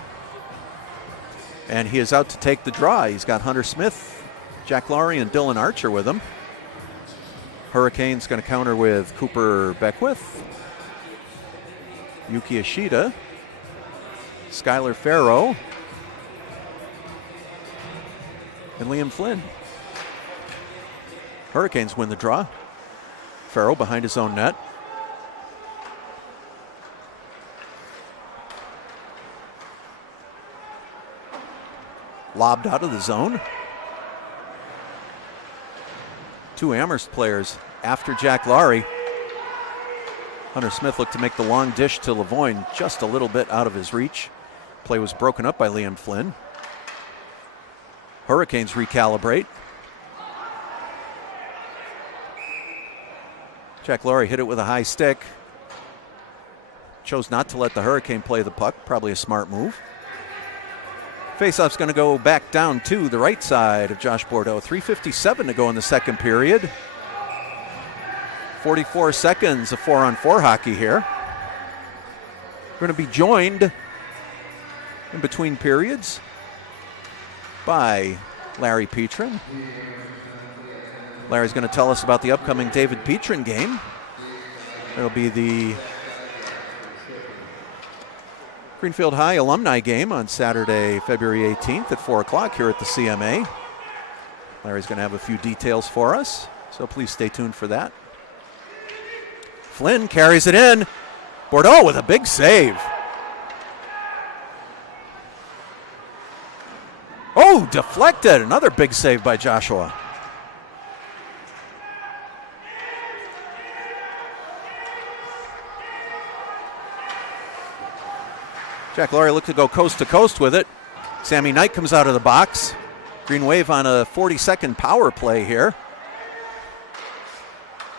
And he is out to take the draw. He's got Hunter Smith, Jack Lowry, and Dylan Archer with him. Hurricanes going to counter with Cooper Beckwith, Yuki Ishida, Skylar Farrow, and Liam Flynn. Hurricanes win the draw. Farrow behind his own net. Lobbed out of the zone. Two Amherst players after Jack Lowry. Hunter Smith looked to make the long dish to Lavoine, just a little bit out of his reach. Play was broken up by Liam Flynn. Hurricanes recalibrate. Jack Lowry hit it with a high stick. Chose not to let the Hurricane play the puck. Probably a smart move. Faceoff's going to go back down to the right side of Josh Bordeaux. 3:57 to go in the second period. 44 seconds of 4-on-4 hockey here. We're going to be joined in between periods by Larry Petrin. Larry's going to tell us about the upcoming David Petrin game. It'll be the Greenfield High alumni game on Saturday, February 18th at 4 o'clock here at the CMA. Larry's going to have a few details for us, so please stay tuned for that. Flynn carries it in. Bordeaux with a big save. Oh, deflected. Another big save by Joshua. Jack Laurie looked to go coast to coast with it. Sammy Knight comes out of the box. Greenwave on a 40-second power play here.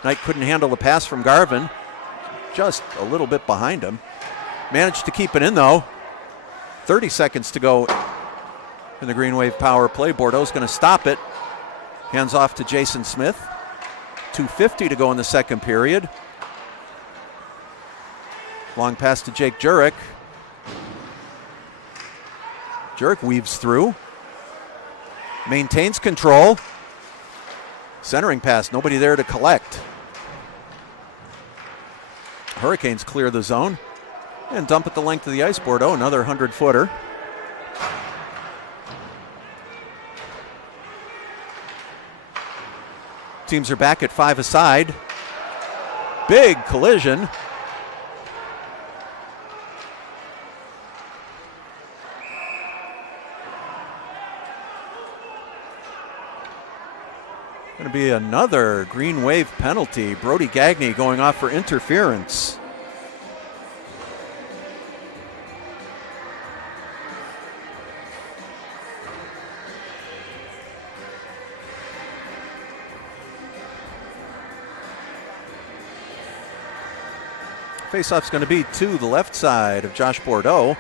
Knight couldn't handle the pass from Garvin. Just a little bit behind him. Managed to keep it in though. 30 seconds to go in the Greenwave power play. Bordeaux's going to stop it. Hands off to Jason Smith. 2:50 to go in the second period. Long pass to Jake Jurek. Jurek weaves through. Maintains control. Centering pass, nobody there to collect. Hurricanes clear the zone and dump at the length of the ice. Bordeaux, another 100-footer. Teams are back at 5 aside. Big collision. Going to be another Greenwave penalty. Brody Gagne going off for interference. Faceoff's going to be to the left side of Josh Bordeaux.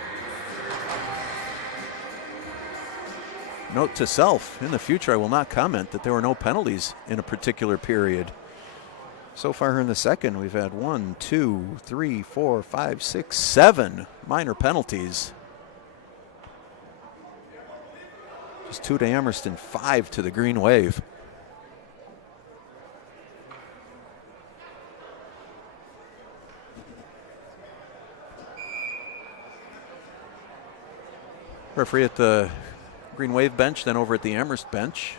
Note to self, in the future I will not comment that there were no penalties in a particular period. So far in the second, we've had 1, 2, 3, 4, 5, 6, 7 minor penalties. Just 2 to Amherst and 5 to the Greenwave. Referee at the Greenwave bench, then over at the Amherst bench.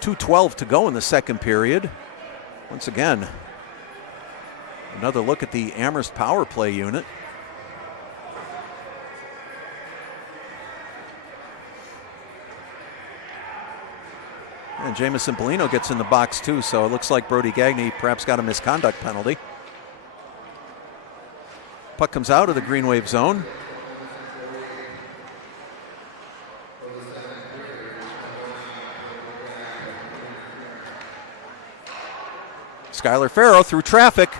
2:12 to go in the second period. Once again, another look at the Amherst power play unit. And Jamison Bellino gets in the box too, so it looks like Brody Gagne perhaps got a misconduct penalty. Puck comes out of the Greenwave zone. Skylar Farrow through traffic.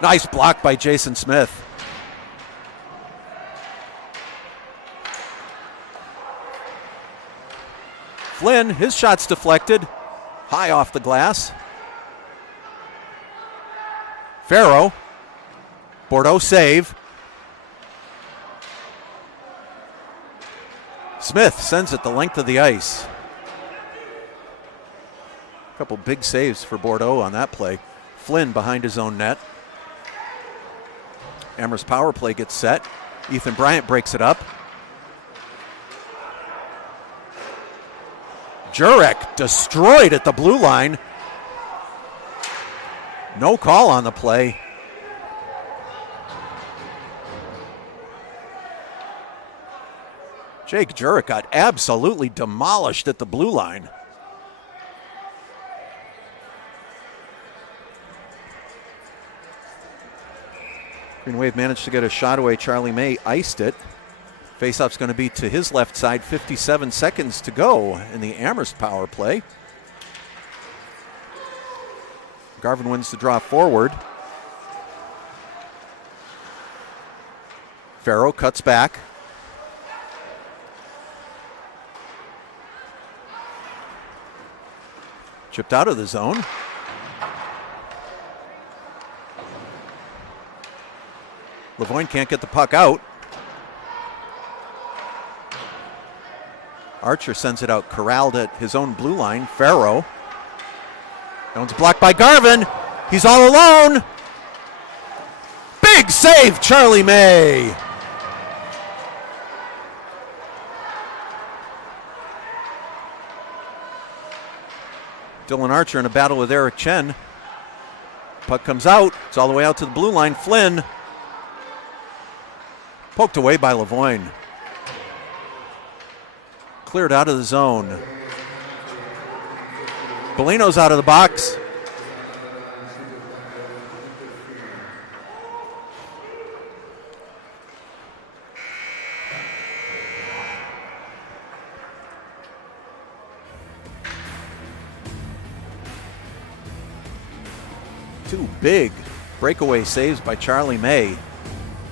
Nice block by Jason Smith. Flynn, his shot's deflected. High off the glass. Farrow. Bordeaux save. Smith sends it the length of the ice. Couple big saves for Bordeaux on that play. Flynn behind his own net. Amherst power play gets set. Ethan Bryant breaks it up. Jurek destroyed at the blue line. No call on the play. Jake Jurek got absolutely demolished at the blue line. Greenwave managed to get a shot away. Charlie May iced it. Faceoff's going to be to his left side. 57 seconds to go in the Amherst power play. Garvin wins the draw forward. Farrow cuts back. Chipped out of the zone. Lavoine can't get the puck out. Archer sends it out, corralled at his own blue line. Farrow. That one's blocked by Garvin. He's all alone. Big save, Charlie May. Dylan Archer in a battle with Eric Chen. Puck comes out. It's all the way out to the blue line. Flynn. Poked away by Lavoine. Cleared out of the zone. Bellino's out of the box. Two big breakaway saves by Charlie May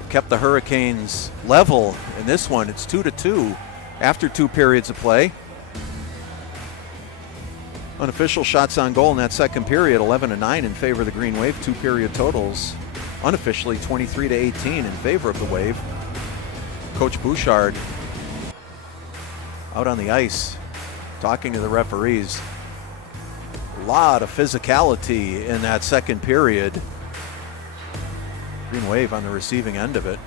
kept the Hurricanes level in this one. It's 2-2 after 2 periods of play. Unofficial shots on goal in that second period, 11-9 in favor of the Green Wave. 2 period totals, unofficially 23-18 in favor of the Wave. Coach Bouchard out on the ice talking to the referees. A lot of physicality in that second period. Green Wave on the receiving end of it.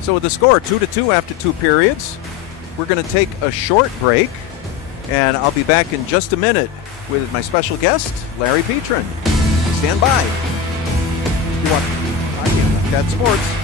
So with the score 2-2 after 2 periods, we're going to take a short break, and I'll be back in just a minute with my special guest, Larry Petrin. Stand by. You want hockey on Cat Sports.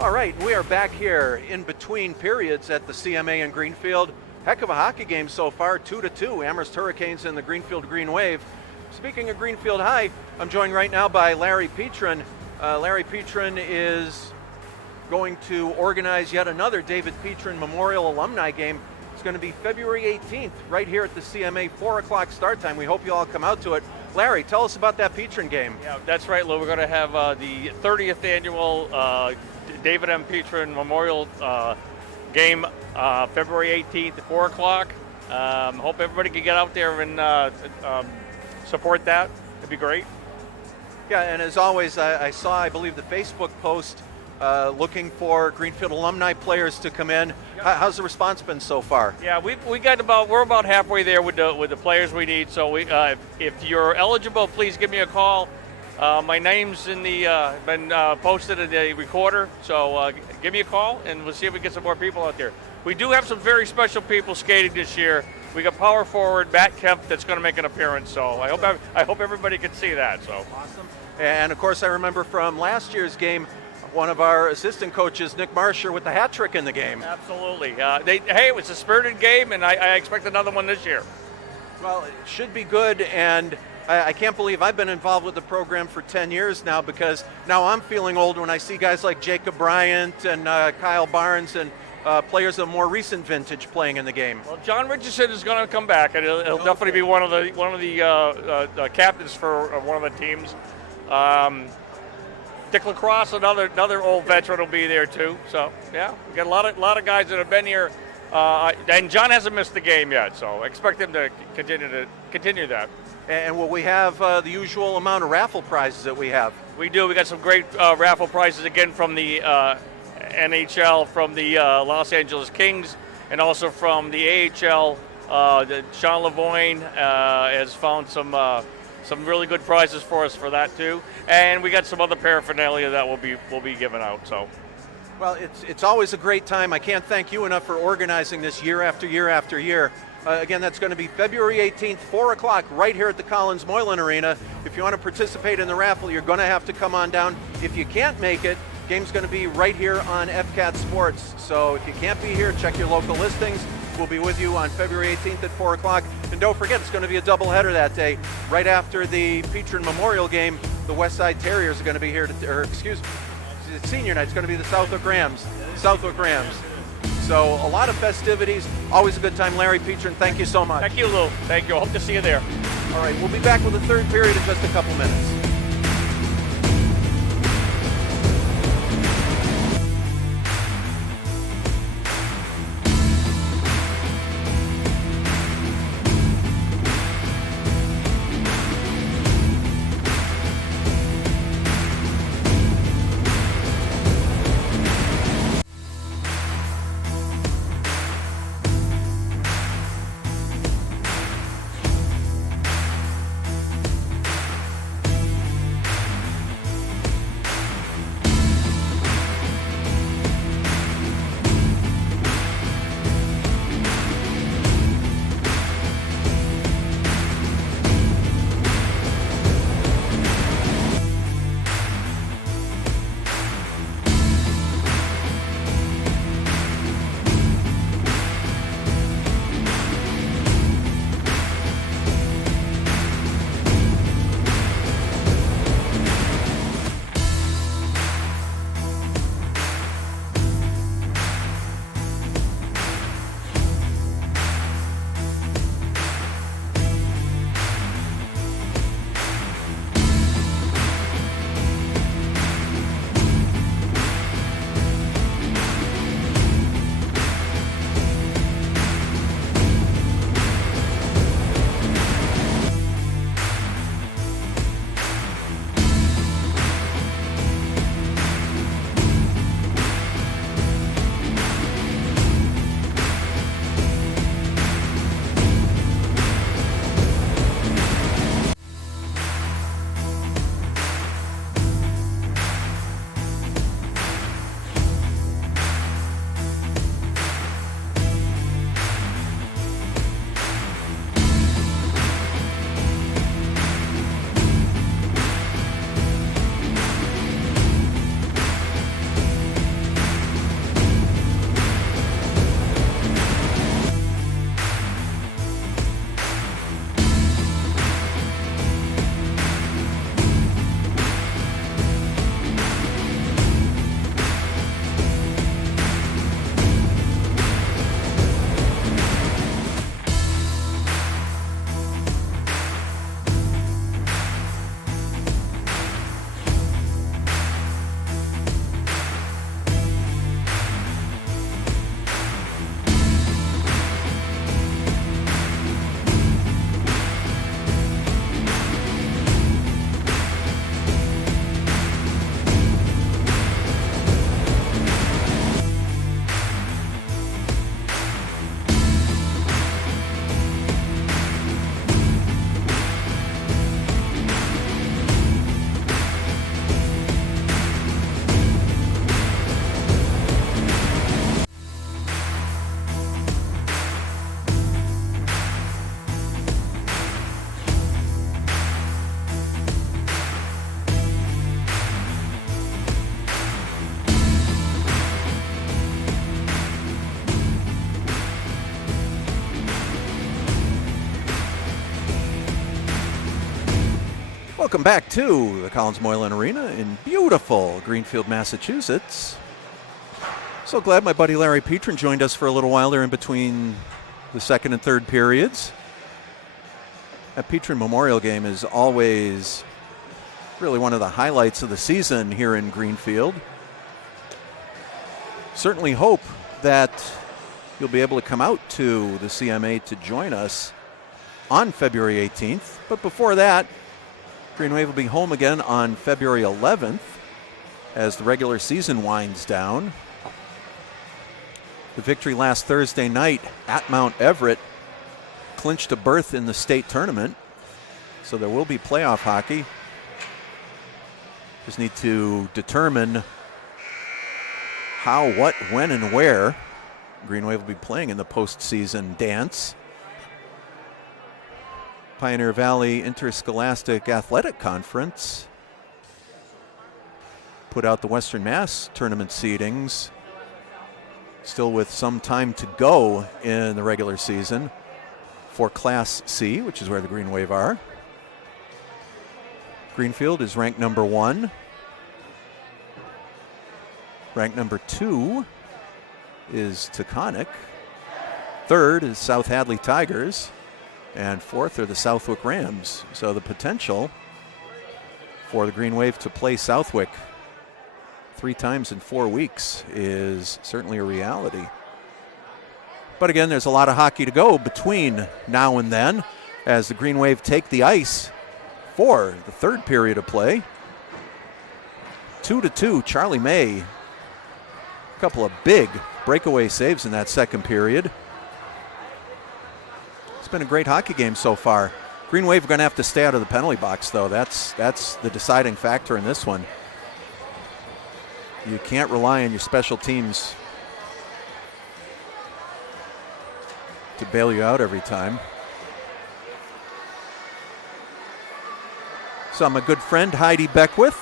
All right, we are back here in between periods at the CMA in Greenfield. Heck of a hockey game so far, 2-2. Amherst Hurricanes and the Greenfield Green Wave. Speaking of Greenfield High, I'm joined right now by Larry Petrin. Larry Petrin is going to organize yet another David Petrin Memorial Alumni game. It's going to be February 18th right here at the CMA, 4 o'clock start time. We hope you all come out to it. Larry, tell us about that Petrin game. Yeah, that's right, Lou. We're going to have the 30th annual David M. Petrin Memorial game February 18th at 4 o'clock. Hope everybody can get out there and support that. It'd be great. Yeah, and as always, I saw, I believe, the Facebook post looking for Greenfield alumni players to come in. Yep. How's the response been so far? Yeah, we're about halfway there with the players we need. So if you're eligible, please give me a call. My name's been posted in the recorder, so give me a call and we'll see if we get some more people out there. We do have some very special people skating this year. We got power forward Matt Kemp that's going to make an appearance, so I hope everybody can see that. So awesome. And of course, I remember from last year's game, one of our assistant coaches, Nick Marsher, with the hat trick in the game. Absolutely. Hey, it was a spirited game, and I expect another one this year. Well, it should be good, and I can't believe I've been involved with the program for 10 years now, because now I'm feeling old when I see guys like Jacob Bryant and Kyle Barnes and players of more recent vintage playing in the game. Well, John Richardson is going to come back, and he'll definitely be one of the captains for one of the teams. Dick Lacrosse, another old veteran, will be there too. So yeah, we got a lot of guys that have been here, and John hasn't missed the game yet. So expect him to continue that. And will we have the usual amount of raffle prizes that we have? We do. We got some great raffle prizes again from the NHL, from the Los Angeles Kings, and also from the AHL. Sean Lavoine has found some really good prizes for us for that too, and we got some other paraphernalia that we'll be giving out. So, well, it's always a great time. I can't thank you enough for organizing this year after year after year. Again, that's going to be February 18th, 4 o'clock, right here at the Collins Moylan Arena. If you want to participate in the raffle, you're going to have to come on down. If you can't make it, game's going to be right here on FCAT Sports. So if you can't be here, check your local listings. We'll be with you on February 18th at 4 o'clock. And don't forget, it's going to be a doubleheader that day. Right after the Petron Memorial game, the West Side Terriers are going to be here, senior night, it's going to be the Southwick Rams. So a lot of festivities. Always a good time. Larry Petron, thank you so much. Thank you, Lou. Thank you. Hope to see you there. All right, we'll be back with the third period in just a couple minutes. Welcome back to the Collins Moylan Arena in beautiful Greenfield, Massachusetts. So glad my buddy Larry Petrin joined us for a little while there in between the second and third periods. That Petrin Memorial game is always really one of the highlights of the season here in Greenfield. Certainly hope that you'll be able to come out to the CMA to join us on February 18th. But before that, Greenwave will be home again on February 11th as the regular season winds down. The victory last Thursday night at Mount Everett clinched a berth in the state tournament, so there will be playoff hockey. Just need to determine how, what, when, and where Greenwave will be playing in the postseason dance. Pioneer Valley Interscholastic Athletic Conference put out the Western Mass tournament seedings, still with some time to go in the regular season for Class C, which is where the Greenwave are. Greenfield is ranked number 1. Ranked number 2 is Taconic. 3rd is South Hadley Tigers. And 4th are the Southwick Rams. So the potential for the Greenwave to play Southwick 3 times in 4 weeks is certainly a reality. But again, there's a lot of hockey to go between now and then as the Greenwave take the ice for the third period of play. 2-2, Charlie May. A couple of big breakaway saves in that second period. It's been a great hockey game so far. Greenwave are going to have to stay out of the penalty box, though. That's the deciding factor in this one. You can't rely on your special teams to bail you out every time. So my good friend Heidi Beckwith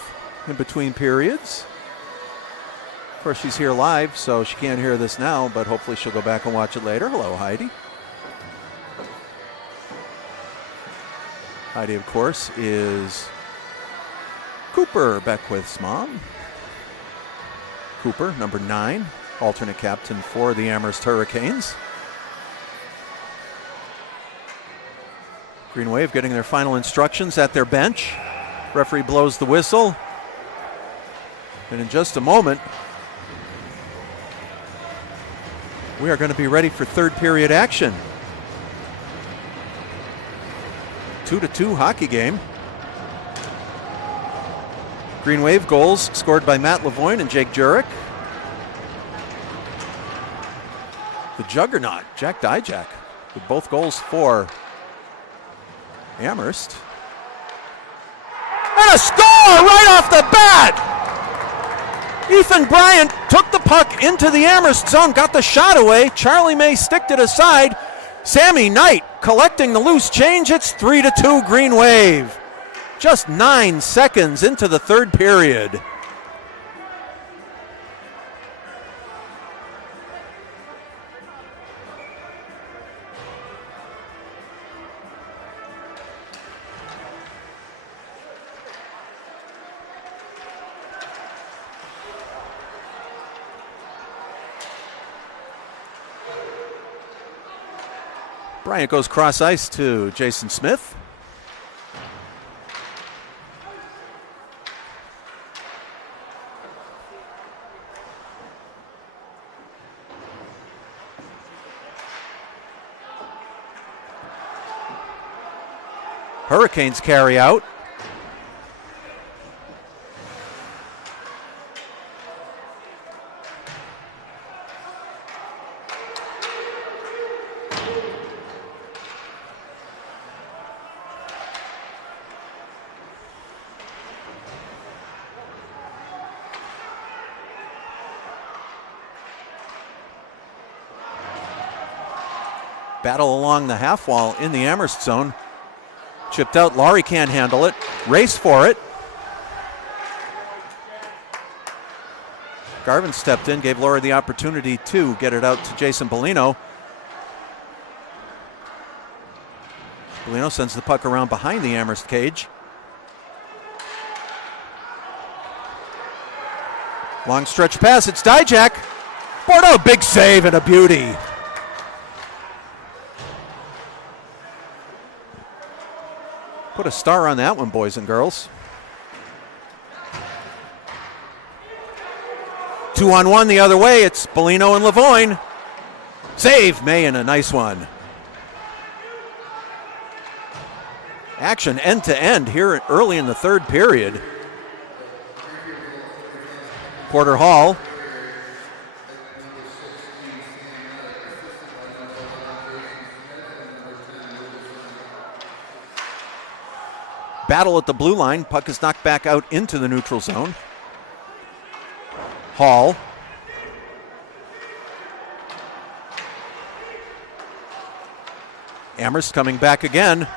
in between periods. Of course, she's here live, so she can't hear this now, but hopefully she'll go back and watch it later. Hello, Heidi. Heidi, of course, is Cooper Beckwith's mom. Cooper, number 9, alternate captain for the Amherst Hurricanes. Greenwave getting their final instructions at their bench. Referee blows the whistle. And in just a moment, we are going to be ready for third period action. 2-2 hockey game. Greenwave goals scored by Matt Lavoine and Jake Jurek. The juggernaut, Jack Dijak, with both goals for Amherst. And a score right off the bat! Ethan Bryant took the puck into the Amherst zone, got the shot away. Charlie May sticked it aside. Sammy Knight collecting the loose change. It's 3-2 Greenwave. Just 9 seconds into the third period. Bryant goes cross ice to Jason Smith. Hurricanes carry out. Battle along the half wall in the Amherst zone. Chipped out, Laurie can't handle it. Race for it. Garvin stepped in, gave Laurie the opportunity to get it out to Jason Bellino. Bellino sends the puck around behind the Amherst cage. Long stretch pass, it's Dijak. Bordeaux, big save and a beauty. Put a star on that one, boys and girls. 2-on-1 the other way, it's Bellino and Lavoine. Save, Mayen, a nice one. Action end to end here early in the third period. Porter Hall. Battle at the blue line. Puck is knocked back out into the neutral zone. Hall. Amherst coming back again.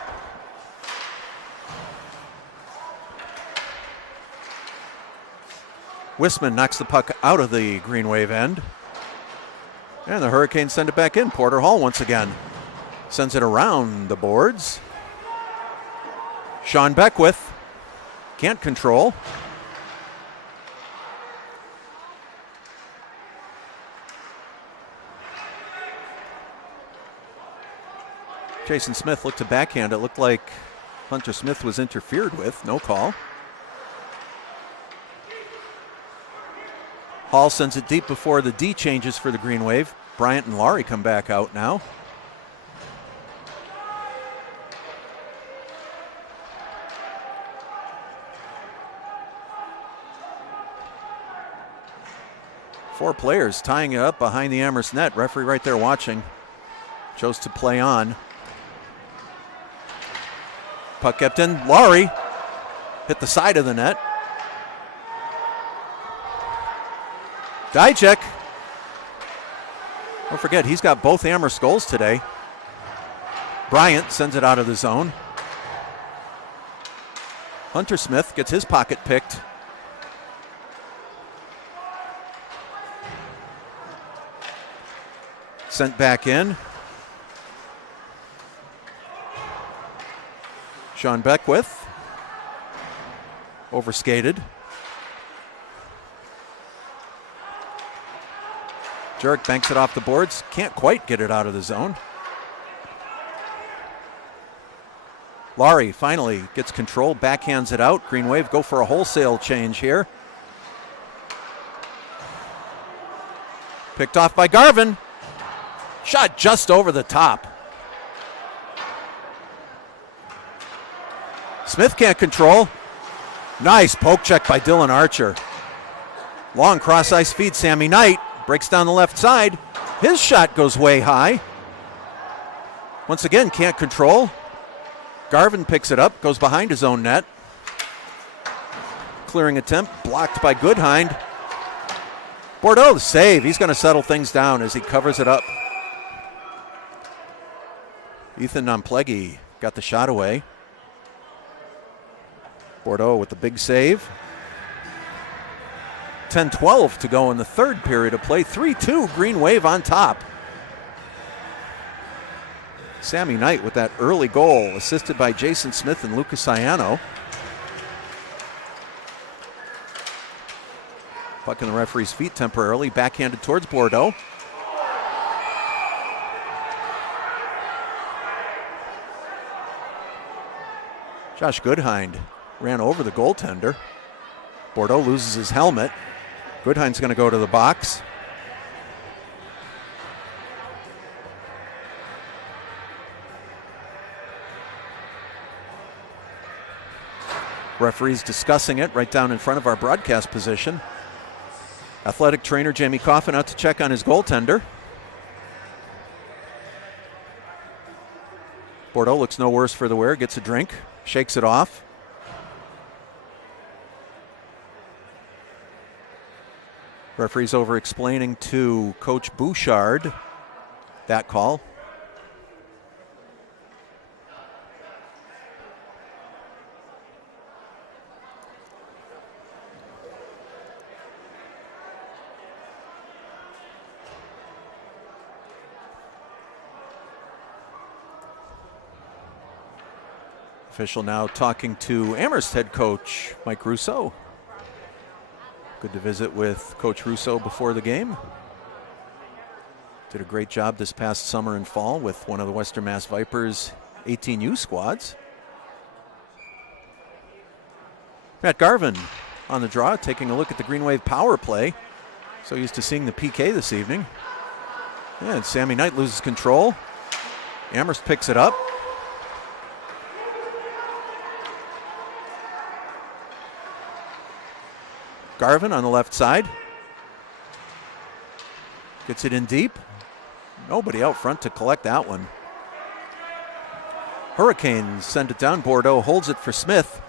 Wisman knocks the puck out of the Greenwave end. And the Hurricanes send it back in. Porter Hall once again sends it around the boards. Sean Beckwith can't control. Jason Smith looked to backhand. It looked like Hunter Smith was interfered with. No call. Hall sends it deep before the D changes for the Greenwave. Bryant and Laurie come back out now. Four players tying it up behind the Amherst net. Referee right there watching. Chose to play on. Puck kept in. Laurie hit the side of the net. Dijak. Don't forget, he's got both Amherst goals today. Bryant sends it out of the zone. Hunter Smith gets his pocket picked. Sent back in. Sean Beckwith. Overskated. Jurek banks it off the boards. Can't quite get it out of the zone. Laurie finally gets control, backhands it out. Greenwave go for a wholesale change here. Picked off by Garvin. Shot just over the top. Smith can't control. Nice poke check by Dylan Archer. Long cross ice feed, Sammy Knight. Breaks down the left side. His shot goes way high. Once again, can't control. Garvin picks it up, goes behind his own net. Clearing attempt, blocked by Goodhind. Bordeaux, the save. He's going to settle things down as he covers it up. Ethan Nomplegi got the shot away. Bordeaux with the big save. 10-12 to go in the third period of play. 3-2, Greenwave on top. Sammy Knight with that early goal, assisted by Jason Smith and Lucas Ciano. Puck in the referee's feet temporarily, backhanded towards Bordeaux. Josh Goodhind ran over the goaltender. Bordeaux loses his helmet. Goodhind's going to go to the box. Referee's discussing it right down in front of our broadcast position. Athletic trainer Jamie Coffin out to check on his goaltender. Bordeaux looks no worse for the wear, gets a drink, shakes it off. Referee's over explaining to Coach Bouchard that call. Official now talking to Amherst head coach Mike Rousseau. Good to visit with Coach Russo before the game. Did a great job this past summer and fall with one of the Western Mass Vipers 18U squads. Matt Garvin on the draw, taking a look at the Greenwave power play. So used to seeing the PK this evening. And Sammy Knight loses control. Amherst picks it up. Garvin on the left side. Gets it in deep. Nobody out front to collect that one. Hurricanes send it down. Bordeaux holds it for Smith.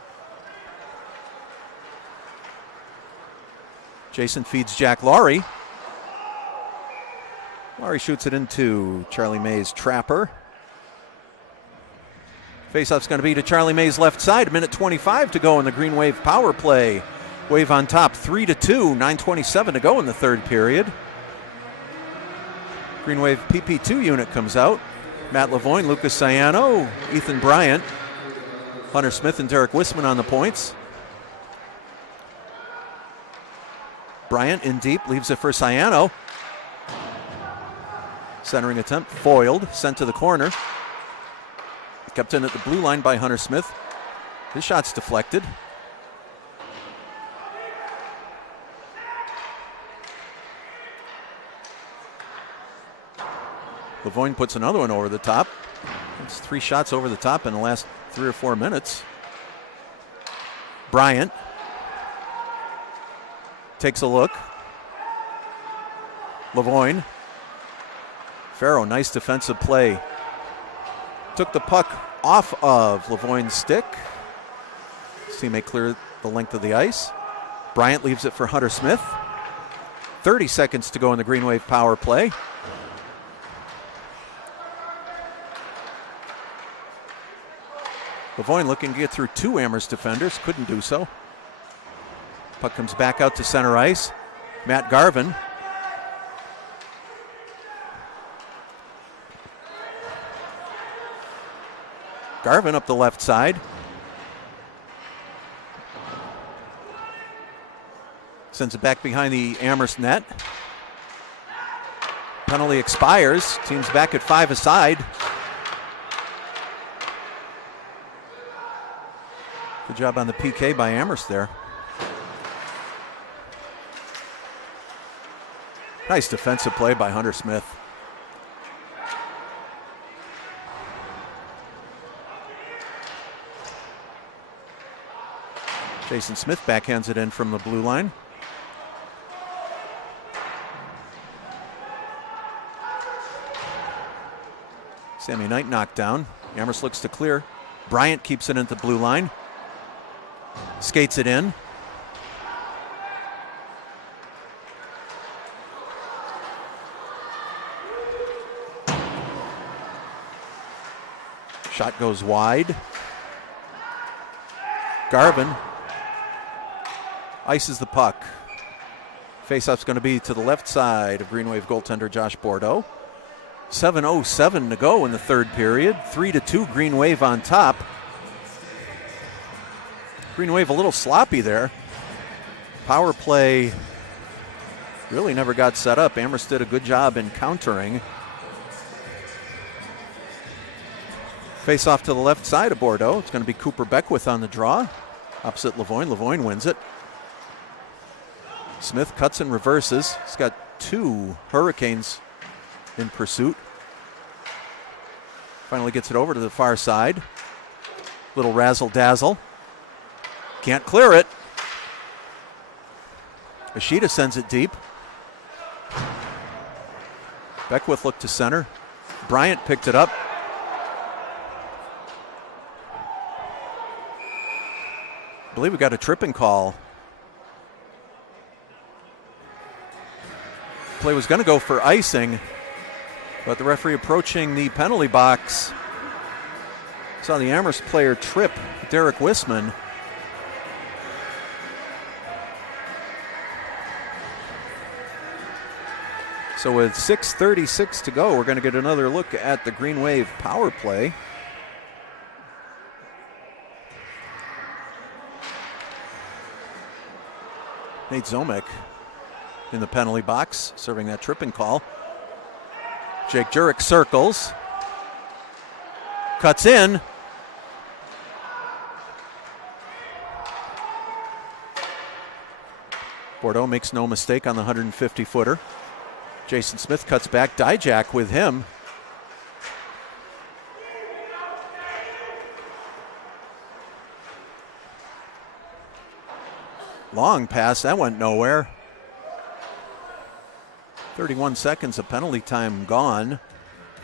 Jason feeds Jack Laurie. Laurie shoots it into Charlie May's trapper. Faceoff's going to be to Charlie May's left side. 1:25 to go in the Greenwave power play. Wave on top, 3-2, 9:27 to go in the third period. Greenwave PP2 unit comes out. Matt Lavoine, Lucas Ciano, Ethan Bryant, Hunter Smith, and Derek Wisman on the points. Bryant in deep, leaves it for Ciano. Centering attempt, foiled, sent to the corner. Kept in at the blue line by Hunter Smith. His shot's deflected. Lavoine puts another one over the top. It's 3 shots over the top in the last 3 or 4 minutes. Bryant takes a look. Lavoine. Farrow, nice defensive play. Took the puck off of Lavoine's stick. His teammate clear the length of the ice. Bryant leaves it for Hunter Smith. 30 seconds to go in the Greenwave power play. Lavoine looking to get through 2 Amherst defenders, couldn't do so. Puck comes back out to center ice. Matt Garvin. Garvin up the left side. Sends it back behind the Amherst net. Penalty expires. Team's back at 5 aside. Good job on the PK by Amherst there. Nice defensive play by Hunter Smith. Jason Smith backhands it in from the blue line. Sammy Knight knocked down. Amherst looks to clear. Bryant keeps it into the blue line. Skates it in. Shot goes wide. Garvin ices the puck. Faceoff's going to be to the left side of Greenwave goaltender Josh Bordeaux. 7:07 to go in the third period. 3-2 Greenwave on top. Greenwave a little sloppy there. Power play really never got set up. Amherst did a good job in countering. Face off to the left side of Bordeaux. It's going to be Cooper Beckwith on the draw. Opposite Lavoine. Lavoine wins it. Smith cuts and reverses. He's got 2 Hurricanes in pursuit. Finally gets it over to the far side. Little razzle-dazzle. Can't clear it. Ishida sends it deep. Beckwith looked to center. Bryant picked it up. I believe we got a tripping call. Play was going to go for icing, but the referee approaching the penalty box saw the Amherst player trip Derek Wisman. So with 6:36 to go, we're going to get another look at the Greenwave power play. Nate Zomek in the penalty box, serving that tripping call. Jake Jurek circles. Cuts in. Bordeaux makes no mistake on the 150-footer. Jason Smith cuts back. Dijak with him. Long pass, that went nowhere. 31 seconds of penalty time gone.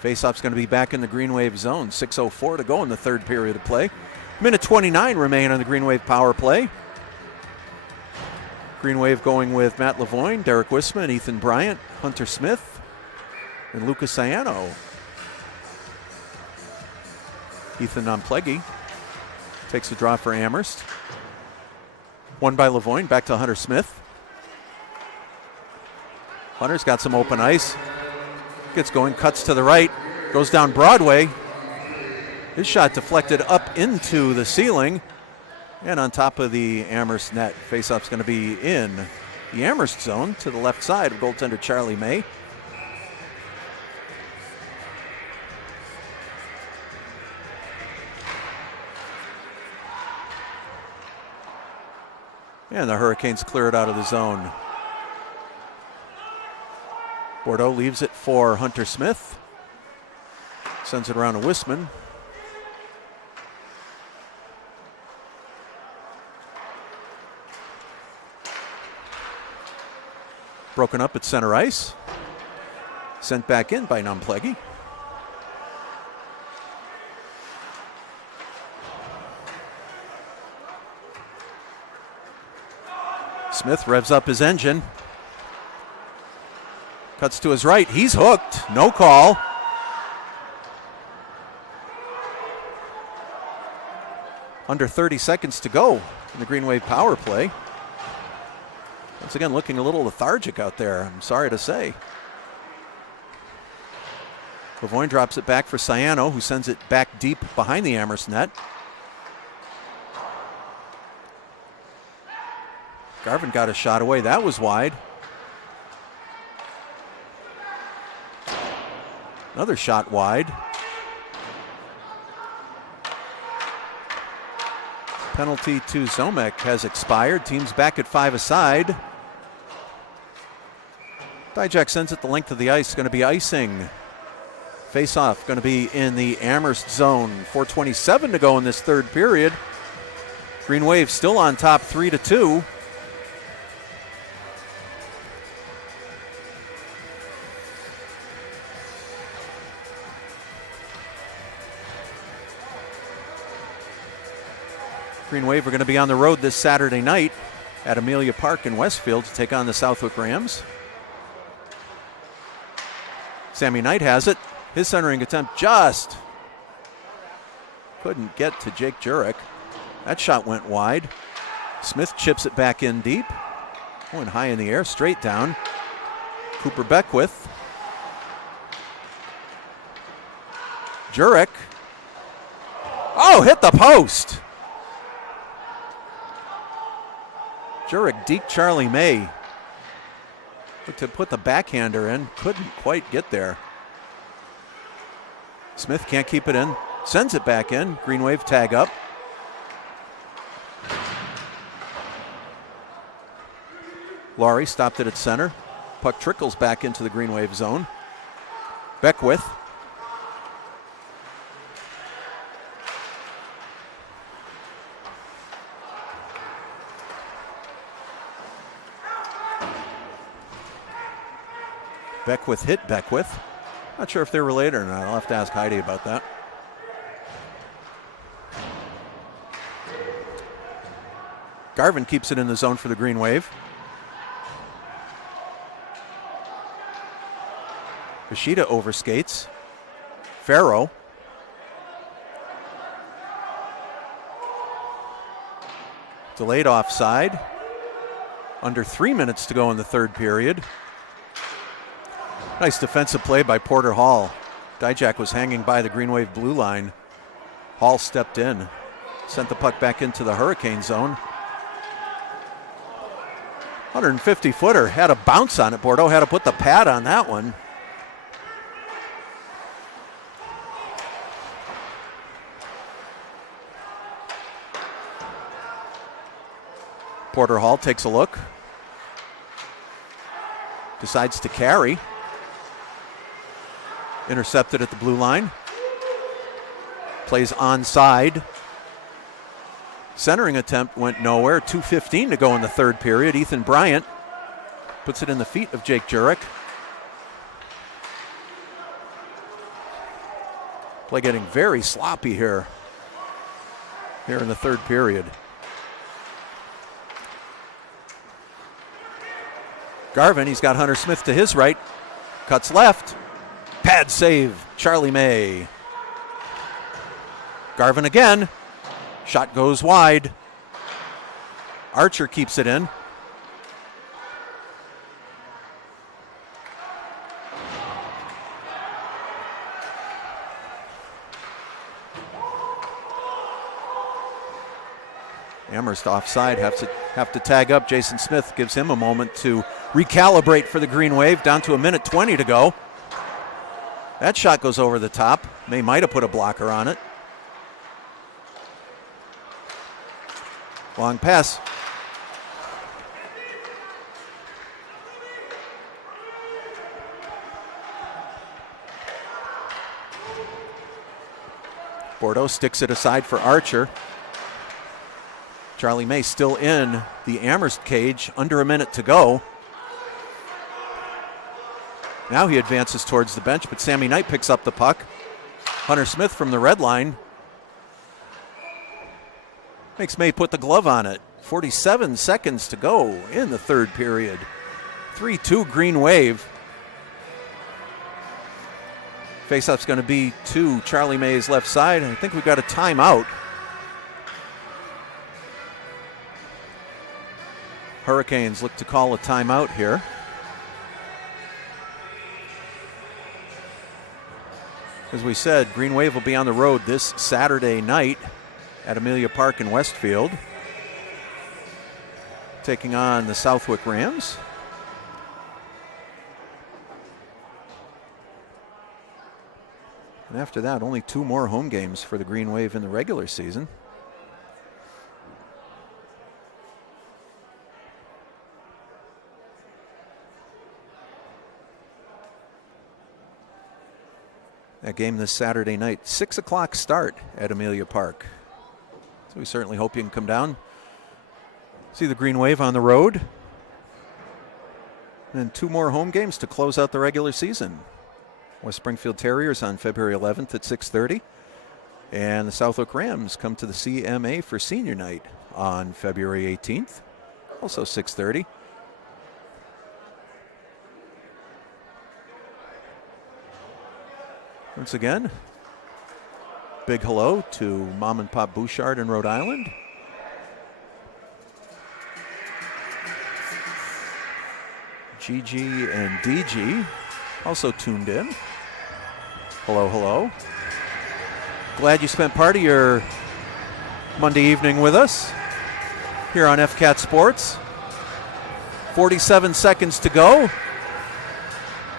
Faceoff's going to be back in the Greenwave zone. 6:04 to go in the third period of play. Minute 29 remain on the Greenwave power play. Greenwave going with Matt Lavoine, Derek Wisman, Ethan Bryant, Hunter Smith, and Lucas Ciano. Ethan Nonpleggy takes the draw for Amherst. One by Lavoine, back to Hunter Smith. Hunter's got some open ice. Gets going, cuts to the right, goes down Broadway. His shot deflected up into the ceiling and on top of the Amherst net. Faceoff's going to be in the Amherst zone to the left side of goaltender Charlie May. And the Hurricanes clear it out of the zone. Bordeaux leaves it for Hunter Smith. Sends it around to Wisman. Broken up at center ice. Sent back in by Nonpleggy. Smith revs up his engine. Cuts to his right. He's hooked. No call. Under 30 seconds to go in the Greenwave power play. Once again, looking a little lethargic out there, I'm sorry to say. Lavoine drops it back for Ciano, who sends it back deep behind the Amherst net. Garvin got a shot away. That was wide. Another shot wide. Penalty to Zomek has expired. Team's back at 5 aside. Dijak sends it the length of the ice. Going to be icing. Face-off going to be in the Amherst zone. 4:27 to go in this third period. Greenwave still on top 3-2. Greenwave are going to be on the road this Saturday night at Amelia Park in Westfield to take on the Southwick Rams. Sammy Knight has it. His centering attempt just couldn't get to Jake Jurek. That shot went wide. Smith chips it back in deep. Going high in the air, straight down. Cooper Beckwith. Jurek. Oh, hit the post. Jurek deked Charlie May. To put the backhander in, couldn't quite get there. Smith can't keep it in, sends it back in. Greenwave tag up. Laurie stopped it at center. Puck trickles back into the Greenwave zone. Beckwith. Beckwith hit Beckwith. Not sure if they're related or not. I'll have to ask Heidi about that. Garvin keeps it in the zone for the Greenwave. Ishida overskates. Farrow. Delayed offside. Under 3 minutes to go in the third period. Nice defensive play by Porter Hall. Dijak was hanging by the Greenwave blue line. Hall stepped in, sent the puck back into the Hurricane zone. 150-footer, had a bounce on it. Bordeaux had to put the pad on that one. Porter Hall takes a look. Decides to carry. Intercepted at the blue line. Plays onside. Centering attempt went nowhere. 2:15 to go in the third period. Ethan Bryant puts it in the feet of Jake Jurek. Play getting very sloppy here in the third period. Garvin, he's got Hunter Smith to his right. Cuts left. Pad save, Charlie May. Garvin again. Shot goes wide. Archer keeps it in. Amherst offside, have to tag up. Jason Smith gives him a moment to recalibrate for the Green Wave. Down to 1:20 to go. That shot goes over the top. May might have put a blocker on it. Long pass. Bordeaux sticks it aside for Archer. Charlie May still in the Amherst cage, under a minute to go. Now he advances towards the bench, but Sammy Knight picks up the puck. Hunter Smith from the red line makes May put the glove on it. 47 seconds to go in the third period. 3-2 Green Wave. Faceoff's going to be to Charlie May's left side. I think we've got a timeout. Hurricanes look to call a timeout here. As we said, Green Wave will be on the road this Saturday night at Amelia Park in Westfield, taking on the Southwick Rams. And after that, only 2 more home games for the Green Wave in the regular season. That game this Saturday night, 6 o'clock start at Amelia Park. So we certainly hope you can come down, see the Green Wave on the road. And 2 more home games to close out the regular season. West Springfield Terriers on February 11th at 6:30. And the Southwick Rams come to the CMA for senior night on February 18th, also 6:30. Once again, big hello to Mom and Pop Bouchard in Rhode Island. GG and DG also tuned in. Hello, hello. Glad you spent part of your Monday evening with us here on FCAT Sports. 47 seconds to go.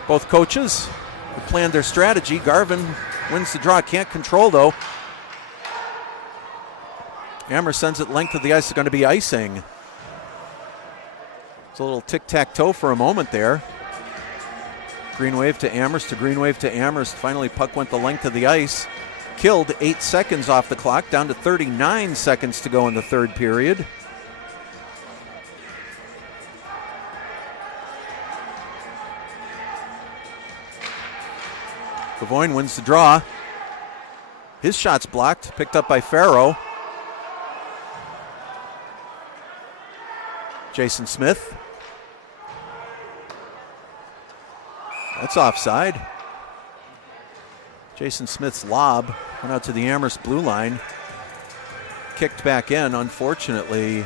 Both coaches have planned their strategy. Garvin wins the draw. Can't control, though. Amherst sends it length of the ice. Is going to be icing. It's a little tic-tac-toe for a moment there. Green Wave to Amherst to Green Wave to Amherst. Finally, puck went the length of the ice. Killed 8 seconds off the clock. Down to 39 seconds to go in the third period. Lavoine wins the draw. His shot's blocked, picked up by Farrow. Jason Smith. That's offside. Jason Smith's lob went out to the Amherst blue line. Kicked back in. Unfortunately,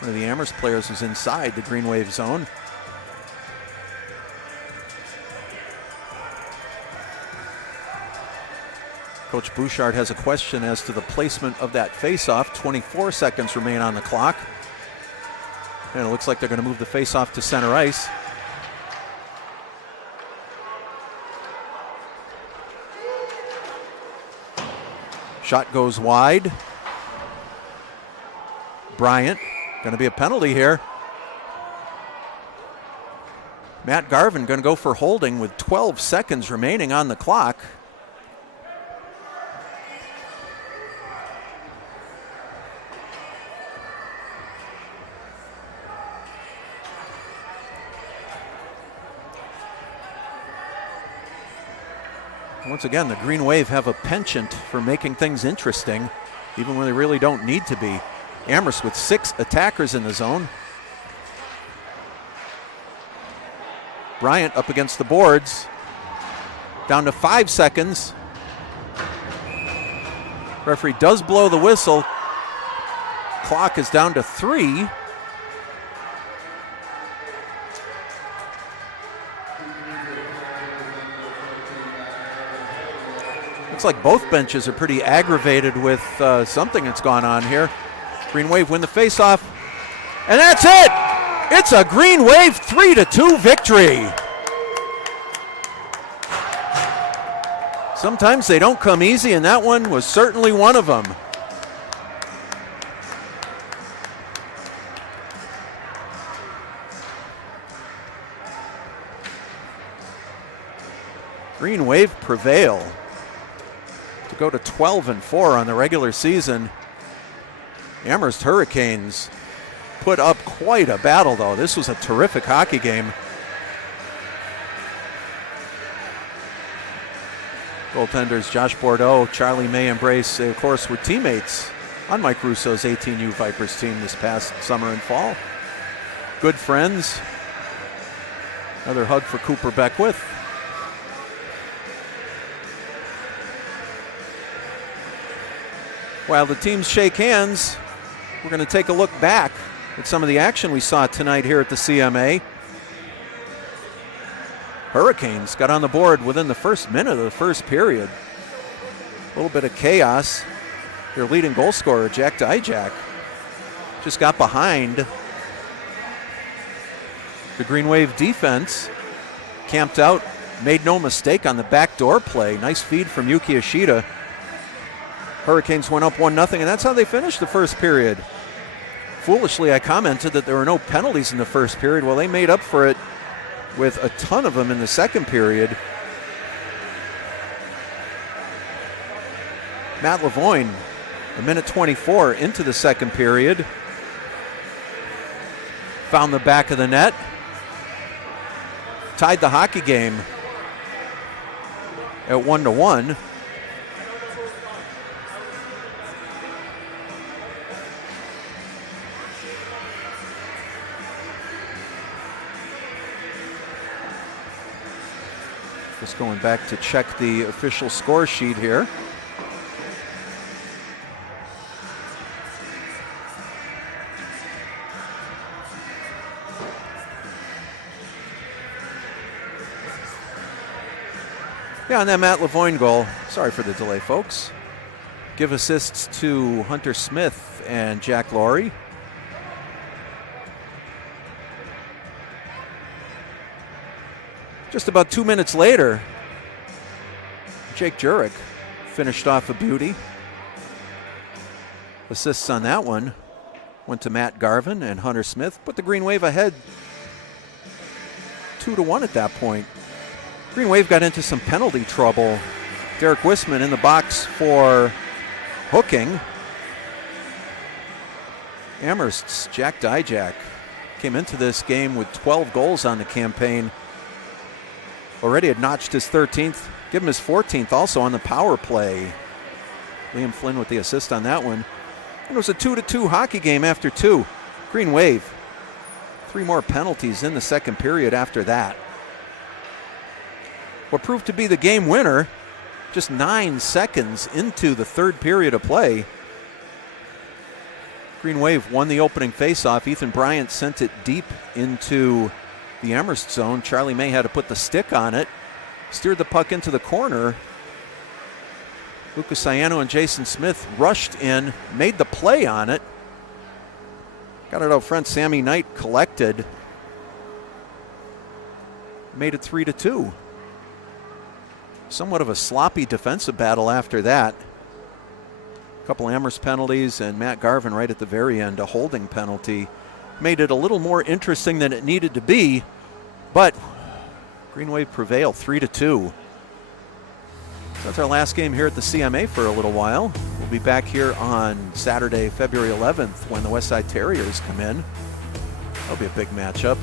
one of the Amherst players was inside the Green Wave zone. Coach Bouchard has a question as to the placement of that faceoff. 24 seconds remain on the clock. And it looks like they're going to move the face-off to center ice. Shot goes wide. Bryant, going to be a penalty here. Matt Garvin going to go for holding with 12 seconds remaining on the clock. Once again, the Greenwave have a penchant for making things interesting, even when they really don't need to be. Amherst with 6 attackers in the zone. Bryant up against the boards. Down to 5 seconds. Referee does blow the whistle. Clock is down to 3. Looks like both benches are pretty aggravated with something that's gone on here. Greenwave win the faceoff, and that's it! It's a Greenwave 3-2 victory. Sometimes they don't come easy, and that one was certainly one of them. Greenwave prevail to go to 12-4 on the regular season. Amherst Hurricanes put up quite a battle, though. This was a terrific hockey game. Goaltenders Josh Bordeaux, Charlie May and Brace, they of course were teammates on Mike Russo's 18U Vipers team this past summer and fall. Good friends. Another hug for Cooper Beckwith. While the teams shake hands, we're going to take a look back at some of the action we saw tonight here at the CMA. Hurricanes got on the board within the first minute of the first period. A little bit of chaos. Their leading goal scorer, Jack Dijak, just got behind the Greenwave defense, camped out, made no mistake on the backdoor play. Nice feed from Yuki Ishida. Hurricanes went up 1-0, and that's how they finished the first period. Foolishly, I commented that there were no penalties in the first period. Well, they made up for it with a ton of them in the second period. Matt Lavoine, a minute 24 into the second period, found the back of the net, tied the hockey game at 1-1. Just going back to check the official score sheet here. Yeah, on that Matt Lavoine goal, sorry for the delay, folks. Give assists to Hunter Smith and Jack Laurie. Just about 2 minutes later, Jake Jurek finished off a beauty. Assists on that one went to Matt Garvin and Hunter Smith, put the Greenwave ahead 2-1 at that point. Greenwave got into some penalty trouble. Derek Wisman in the box for hooking. Amherst's Jack Dijak came into this game with 12 goals on the campaign. Already had notched his 13th, give him his 14th also on the power play. Liam Flynn with the assist on that one. And it was a 2-2 hockey game after 2. Greenwave, 3 more penalties in the second period after that. What proved to be the game winner, just 9 seconds into the third period of play. Greenwave won the opening faceoff. Ethan Bryant sent it deep into the Amherst zone. Charlie May had to put the stick on it, steered the puck into the corner. Lucas Ciano and Jason Smith rushed in, made the play on it. Got it out front. Sammy Knight collected. Made it 3-2. Somewhat of a sloppy defensive battle after that. A couple Amherst penalties and Matt Garvin right at the very end, a holding penalty. Made it a little more interesting than it needed to be, but Greenwave prevailed 3-2. So that's our last game here at the CMA for a little while. We'll be back here on Saturday, February 11th when the Westside Terriers come in. That'll be a big matchup.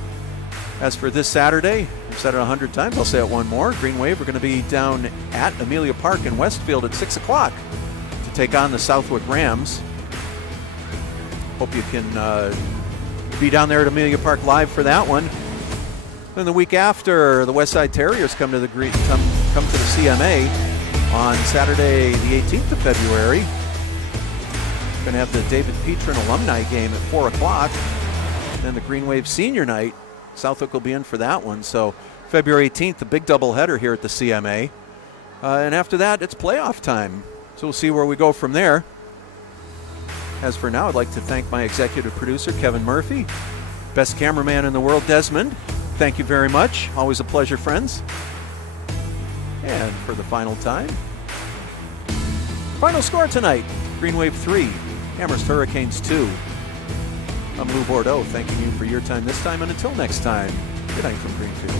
As for this Saturday, I've said it 100 times, I'll say it one more. Greenwave are going to be down at Amelia Park in Westfield at 6 o'clock to take on the Southwick Rams. Hope you can be down there at Amelia Park live for that one. Then the week after, the Westside Terriers come to the CMA on Saturday, the 18th of February. Going to have the David Petrin alumni game at 4 o'clock. Then the Greenwave senior night. Southwick will be in for that one. So February 18th, the big doubleheader here at the CMA. And after that, it's playoff time. So we'll see where we go from there. As for now, I'd like to thank my executive producer, Kevin Murphy. Best cameraman in the world, Desmond. Thank you very much. Always a pleasure, friends. And for the final time, final score tonight, Greenwave 3, Amherst Hurricanes 2. I'm Lou Bordeaux, thanking you for your time this time, and until next time, good night from Greenfield.